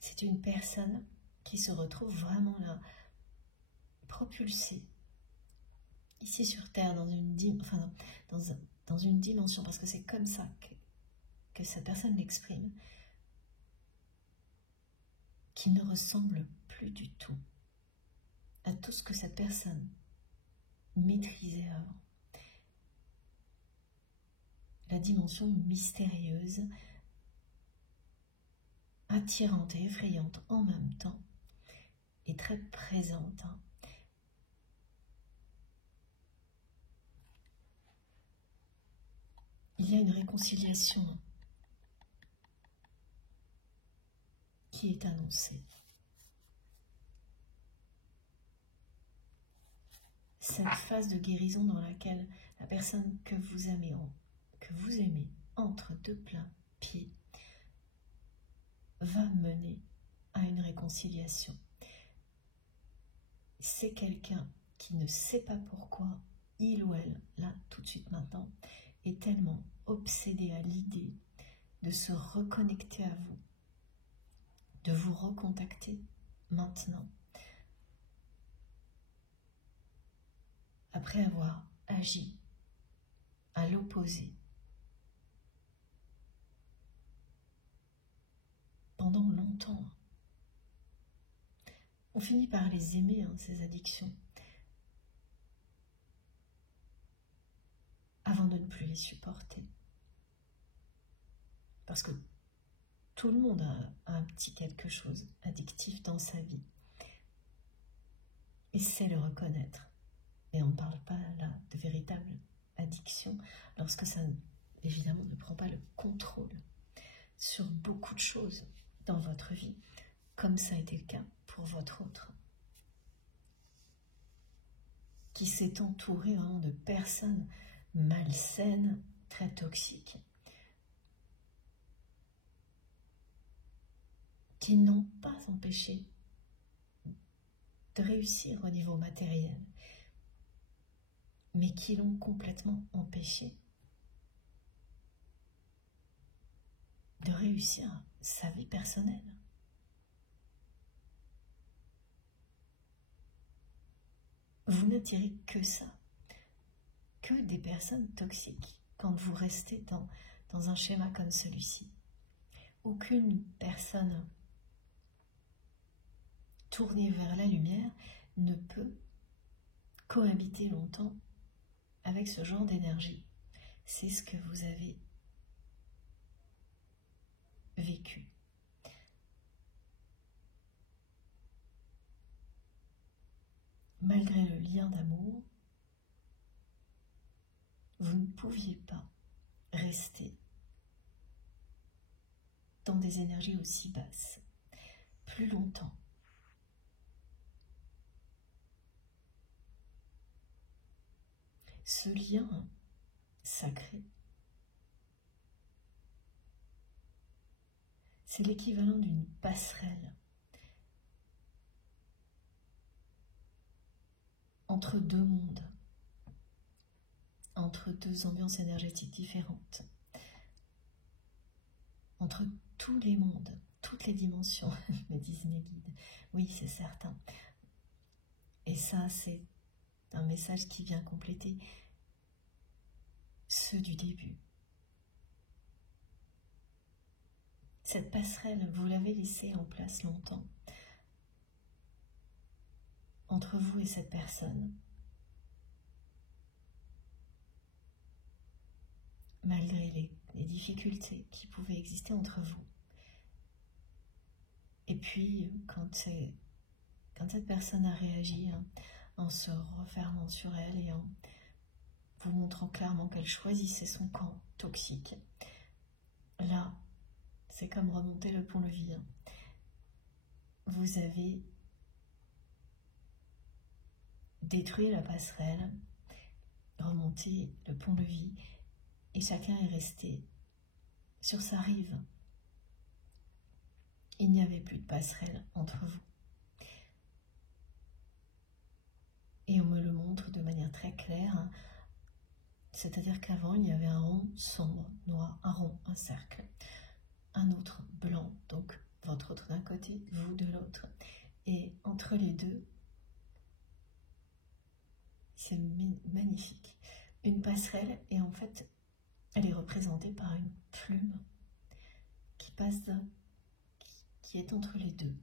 C'est une personne qui se retrouve vraiment là, propulsée, ici sur Terre, dans une dimension, parce que c'est comme ça que cette personne l'exprime, qui ne ressemble plus du tout à tout ce que cette personne maîtrisait avant. La dimension mystérieuse attirante et effrayante en même temps, et très présente. Il y a une réconciliation qui est annoncée. Cette phase de guérison dans laquelle la personne que vous aimez entre deux pleins pieds va mener à une réconciliation. C'est quelqu'un qui ne sait pas pourquoi il ou elle, là, tout de suite maintenant, est tellement obsédé à l'idée de se reconnecter à vous, de vous recontacter maintenant, après avoir agi à l'opposé pendant longtemps. On finit par les aimer, ces addictions, avant de ne plus les supporter. Parce que tout le monde a un petit quelque chose addictif dans sa vie. Et c'est le reconnaître. Et on ne parle pas là de véritable addiction lorsque ça, évidemment, ne prend pas le contrôle sur beaucoup de choses dans votre vie, comme ça a été le cas pour votre autre, qui s'est entouré vraiment de personnes malsaines, très toxiques, qui n'ont pas empêché de réussir au niveau matériel, mais qui l'ont complètement empêché de réussir sa vie personnelle. Vous n'attirez que ça, que des personnes toxiques quand vous restez dans un schéma comme celui-ci. Aucune personne tournée vers la lumière ne peut cohabiter longtemps avec ce genre d'énergie. C'est ce que vous avez vécu. Malgré le lien d'amour, vous ne pouviez pas rester dans des énergies aussi basses plus longtemps. Ce lien sacré, c'est l'équivalent d'une passerelle entre deux mondes, entre deux ambiances énergétiques différentes, entre tous les mondes, toutes les dimensions, me disent mes guides. Oui, c'est certain. Et ça, c'est un message qui vient compléter ceux du début. Cette passerelle, vous l'avez laissée en place longtemps, entre vous et cette personne. Malgré les difficultés qui pouvaient exister entre vous. Et puis, quand cette personne a réagi, en se refermant sur elle et en vous montrant clairement qu'elle choisissait son camp toxique, là, c'est comme remonter le pont-levis. Vous avez détruit la passerelle, remonté le pont-levis, et chacun est resté sur sa rive. Il n'y avait plus de passerelle entre vous. Et on me le montre de manière très claire, c'est-à-dire qu'avant il y avait un rond sombre, noir, un rond, un cercle, un autre blanc, donc votre autre d'un côté, vous de l'autre, et entre les deux, c'est magnifique, une passerelle, et en fait elle est représentée par une plume qui passe, qui est entre les deux.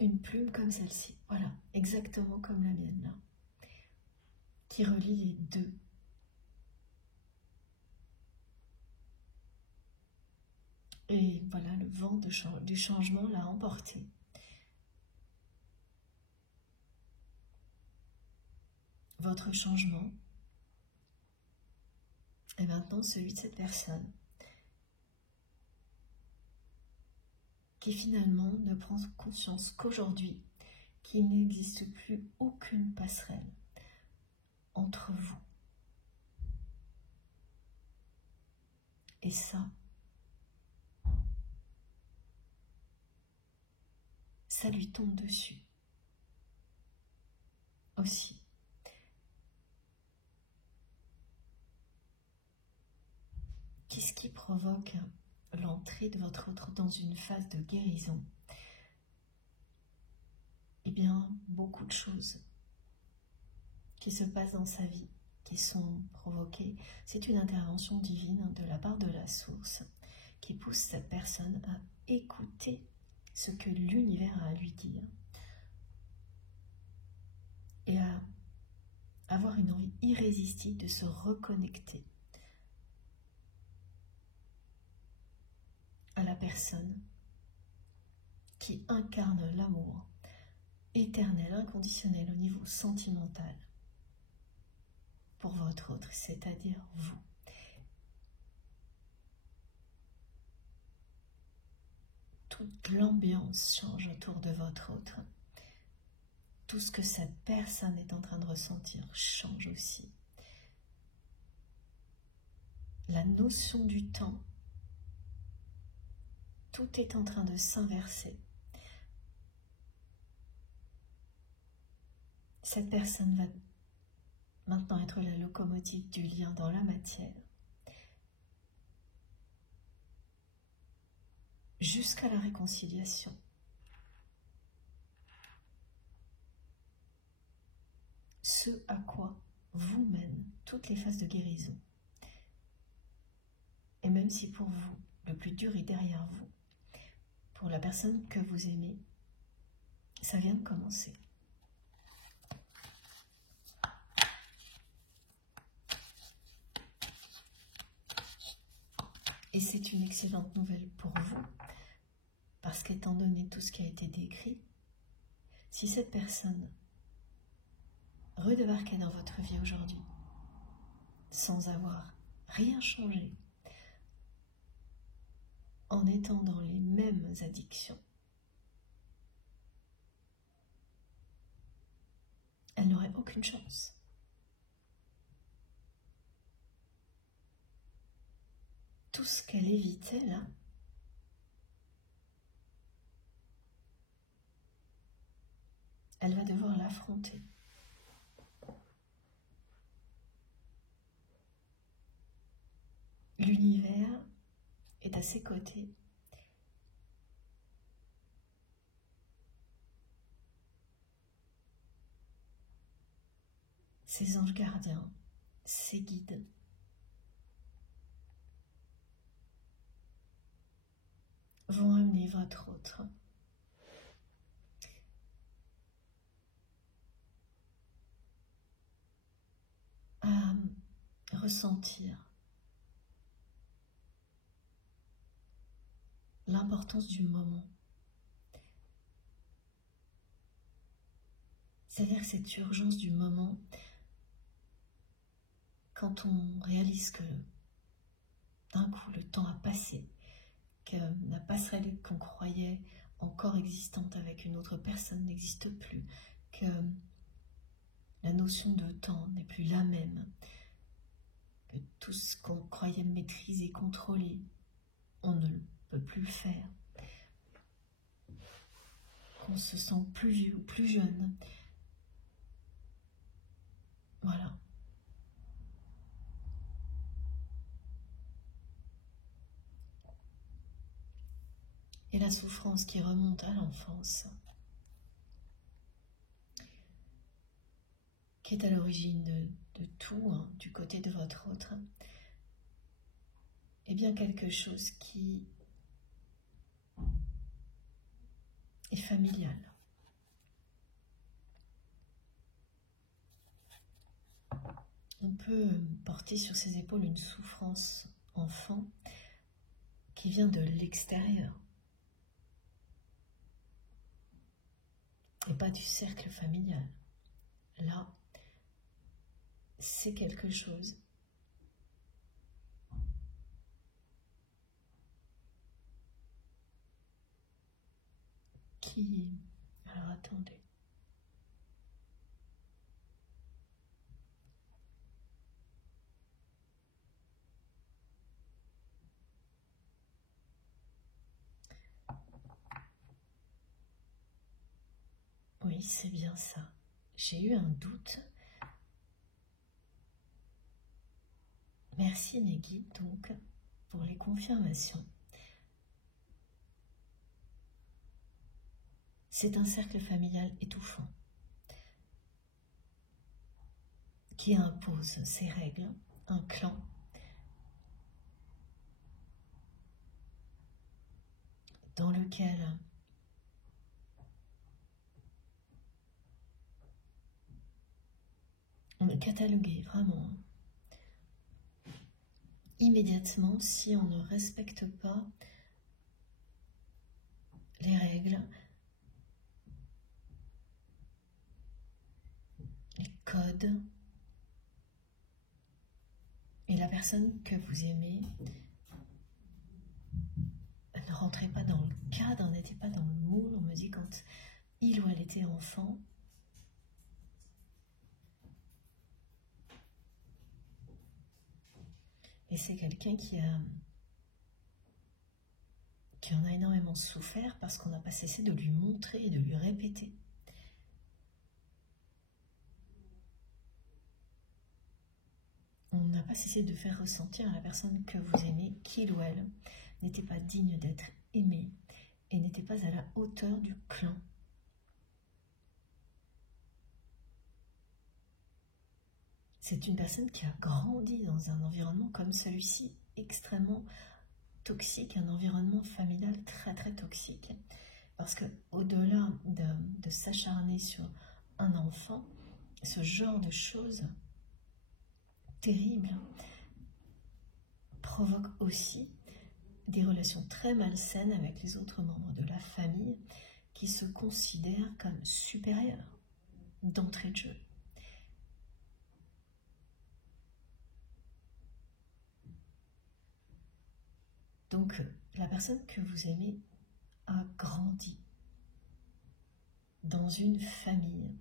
Une plume comme celle-ci, voilà, exactement comme la mienne là, qui relie les deux. Et voilà, le vent du changement l'a emporté. Votre changement est maintenant celui de cette personne qui finalement ne prend conscience qu'aujourd'hui, qu'il n'existe plus aucune passerelle entre vous. Et ça lui tombe dessus aussi. Qu'est-ce qui provoque l'entrée de votre autre dans une phase de guérison? Eh bien, beaucoup de choses qui se passent dans sa vie, qui sont provoquées. C'est une intervention divine de la part de la source qui pousse cette personne à écouter ce que l'univers a à lui dire et à avoir une envie irrésistible de se reconnecter à la personne qui incarne l'amour éternel, inconditionnel au niveau sentimental pour votre autre, c'est-à-dire vous. Toute l'ambiance change autour de votre autre. Tout ce que cette personne est en train de ressentir change aussi. La notion du temps, tout est en train de s'inverser. Cette personne va maintenant être la locomotive du lien dans la matière, jusqu'à la réconciliation. Ce à quoi vous mènent toutes les phases de guérison. Et même si pour vous, le plus dur est derrière vous, pour la personne que vous aimez, ça vient de commencer. Et c'est une excellente nouvelle pour vous, parce qu'étant donné tout ce qui a été décrit, si cette personne redébarquait dans votre vie aujourd'hui, sans avoir rien changé, en étant dans les mêmes addictions, elle n'aurait aucune chance. Tout ce qu'elle évitait là, elle va devoir l'affronter. L'univers est à ses côtés. Ses anges gardiens, ses guides, vont amener votre autre à ressentir l'importance du moment. C'est-à-dire cette urgence du moment, quand on réalise que d'un coup le temps a passé, que la passerelle qu'on croyait encore existante avec une autre personne n'existe plus, que la notion de temps n'est plus la même, que tout ce qu'on croyait maîtriser, contrôler, on ne peut plus le faire, qu'on se sent plus vieux ou plus jeune. Voilà. Et la souffrance qui remonte à l'enfance, qui est à l'origine de tout, hein, du côté de votre autre, est bien quelque chose qui est familial. On peut porter sur ses épaules une souffrance enfant qui vient de l'extérieur et pas du cercle familial. Là, c'est quelque chose qui... Alors attendez. Oui, c'est bien ça. J'ai eu un doute. Merci mes guides donc pour les confirmations. C'est un cercle familial étouffant qui impose ses règles, un clan dans lequel on est catalogué vraiment immédiatement si on ne respecte pas les règles, les codes, et la personne que vous aimez ne rentrait pas dans le cadre, n'était pas dans le moule. On me dit quand il ou elle était enfant, et c'est quelqu'un qui en a énormément souffert parce qu'on n'a pas cessé de lui montrer et de lui répéter. On n'a pas cessé de faire ressentir à la personne que vous aimez qu'il ou elle n'était pas digne d'être aimé et n'était pas à la hauteur du clan. C'est une personne qui a grandi dans un environnement comme celui-ci, extrêmement toxique, un environnement familial très très toxique. Parce que au-delà de s'acharner sur un enfant, ce genre de choses terribles provoque aussi des relations très malsaines avec les autres membres de la famille qui se considèrent comme supérieurs d'entrée de jeu. Donc, la personne que vous aimez a grandi dans une famille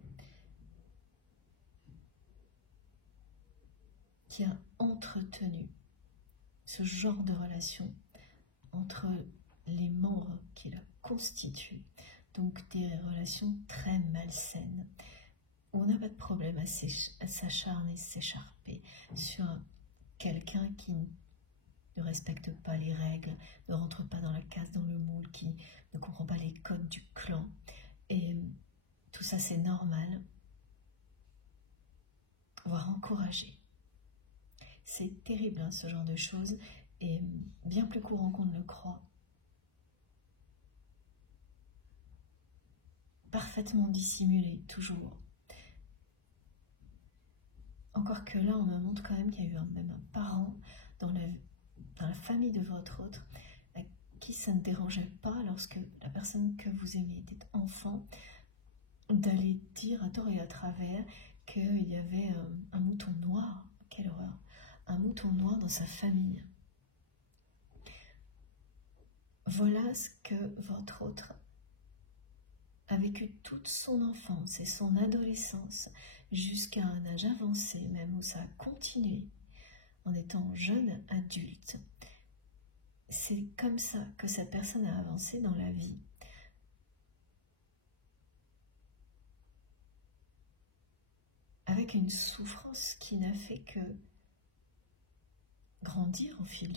qui a entretenu ce genre de relation entre les membres qui la constituent, donc des relations très malsaines. On n'a pas de problème à s'acharner, s'écharper sur quelqu'un qui ne respecte pas les règles, ne rentre pas dans la case, dans le moule, qui ne comprend pas les codes du clan. Et tout ça, c'est normal, voire encouragé. C'est terrible, hein, ce genre de choses, et bien plus courant qu'on ne le croit. Parfaitement dissimulé, toujours. Encore que là, on me montre quand même qu'il y a eu même un parent dans la famille de votre autre à qui ça ne dérangeait pas, lorsque la personne que vous aimez était enfant, d'aller dire à tort et à travers qu'il y avait un mouton noir. Quelle horreur! Un mouton noir dans sa famille. Voilà ce que votre autre a vécu toute son enfance et son adolescence jusqu'à un âge avancé, même où ça a continué en étant jeune adulte. C'est comme ça que cette personne a avancé dans la vie. Avec une souffrance qui n'a fait que grandir au fil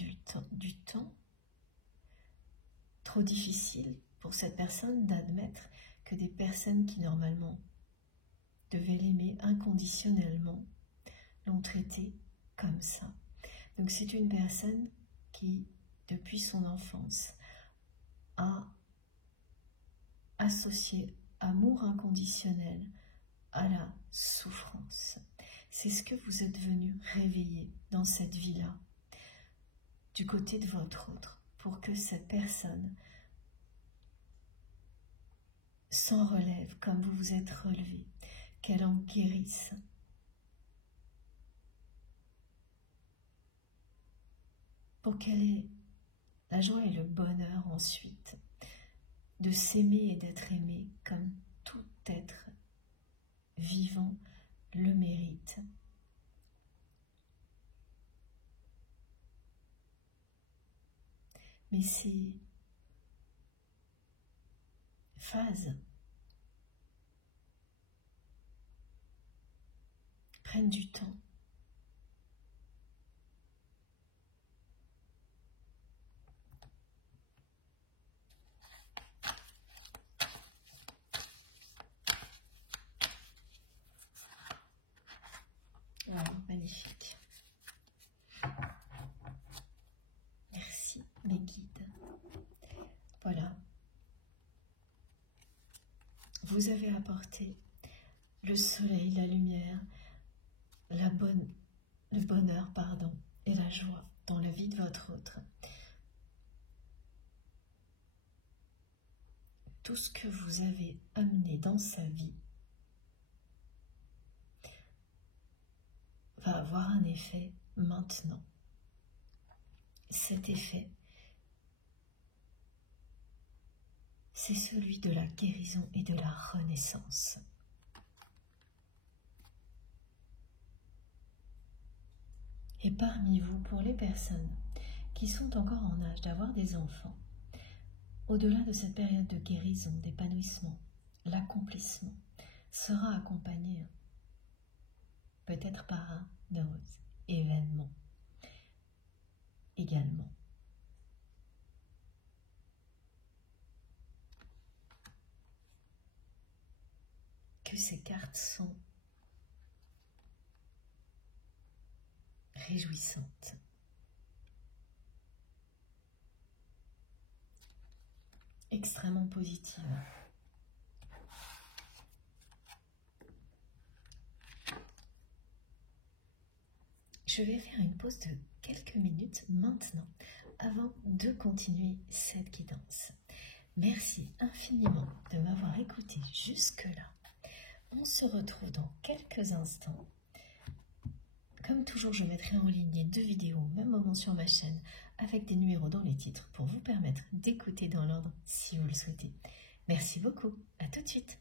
du temps. Trop difficile pour cette personne d'admettre que des personnes qui normalement devaient l'aimer inconditionnellement l'ont traité comme ça. Donc c'est une personne qui, depuis son enfance, a associé amour inconditionnel à la souffrance. C'est ce que vous êtes venu réveiller dans cette vie-là, du côté de votre autre, pour que cette personne s'en relève comme vous vous êtes relevé, qu'elle en guérisse. Pour qu'elle ait la joie et le bonheur ensuite de s'aimer et d'être aimé comme tout être vivant le mérite. Mais ces phases prennent du temps. Wow, magnifique. Merci mes guides. Voilà. Vous avez apporté le soleil, la lumière, le bonheur, et la joie dans la vie de votre autre. Tout ce que vous avez amené dans sa vie va avoir un effet maintenant. Cet effet, c'est celui de la guérison et de la renaissance. Et parmi vous, pour les personnes qui sont encore en âge d'avoir des enfants, au-delà de cette période de guérison, d'épanouissement, l'accomplissement sera accompagné peut-être par un autre événement également. Que ces cartes sont réjouissantes. Extrêmement positives. Je vais faire une pause de quelques minutes maintenant avant de continuer cette guidance. Merci infiniment de m'avoir écouté jusque-là. On se retrouve dans quelques instants. Comme toujours, je mettrai en ligne 2 vidéos au même moment sur ma chaîne avec des numéros dans les titres pour vous permettre d'écouter dans l'ordre si vous le souhaitez. Merci beaucoup, à tout de suite.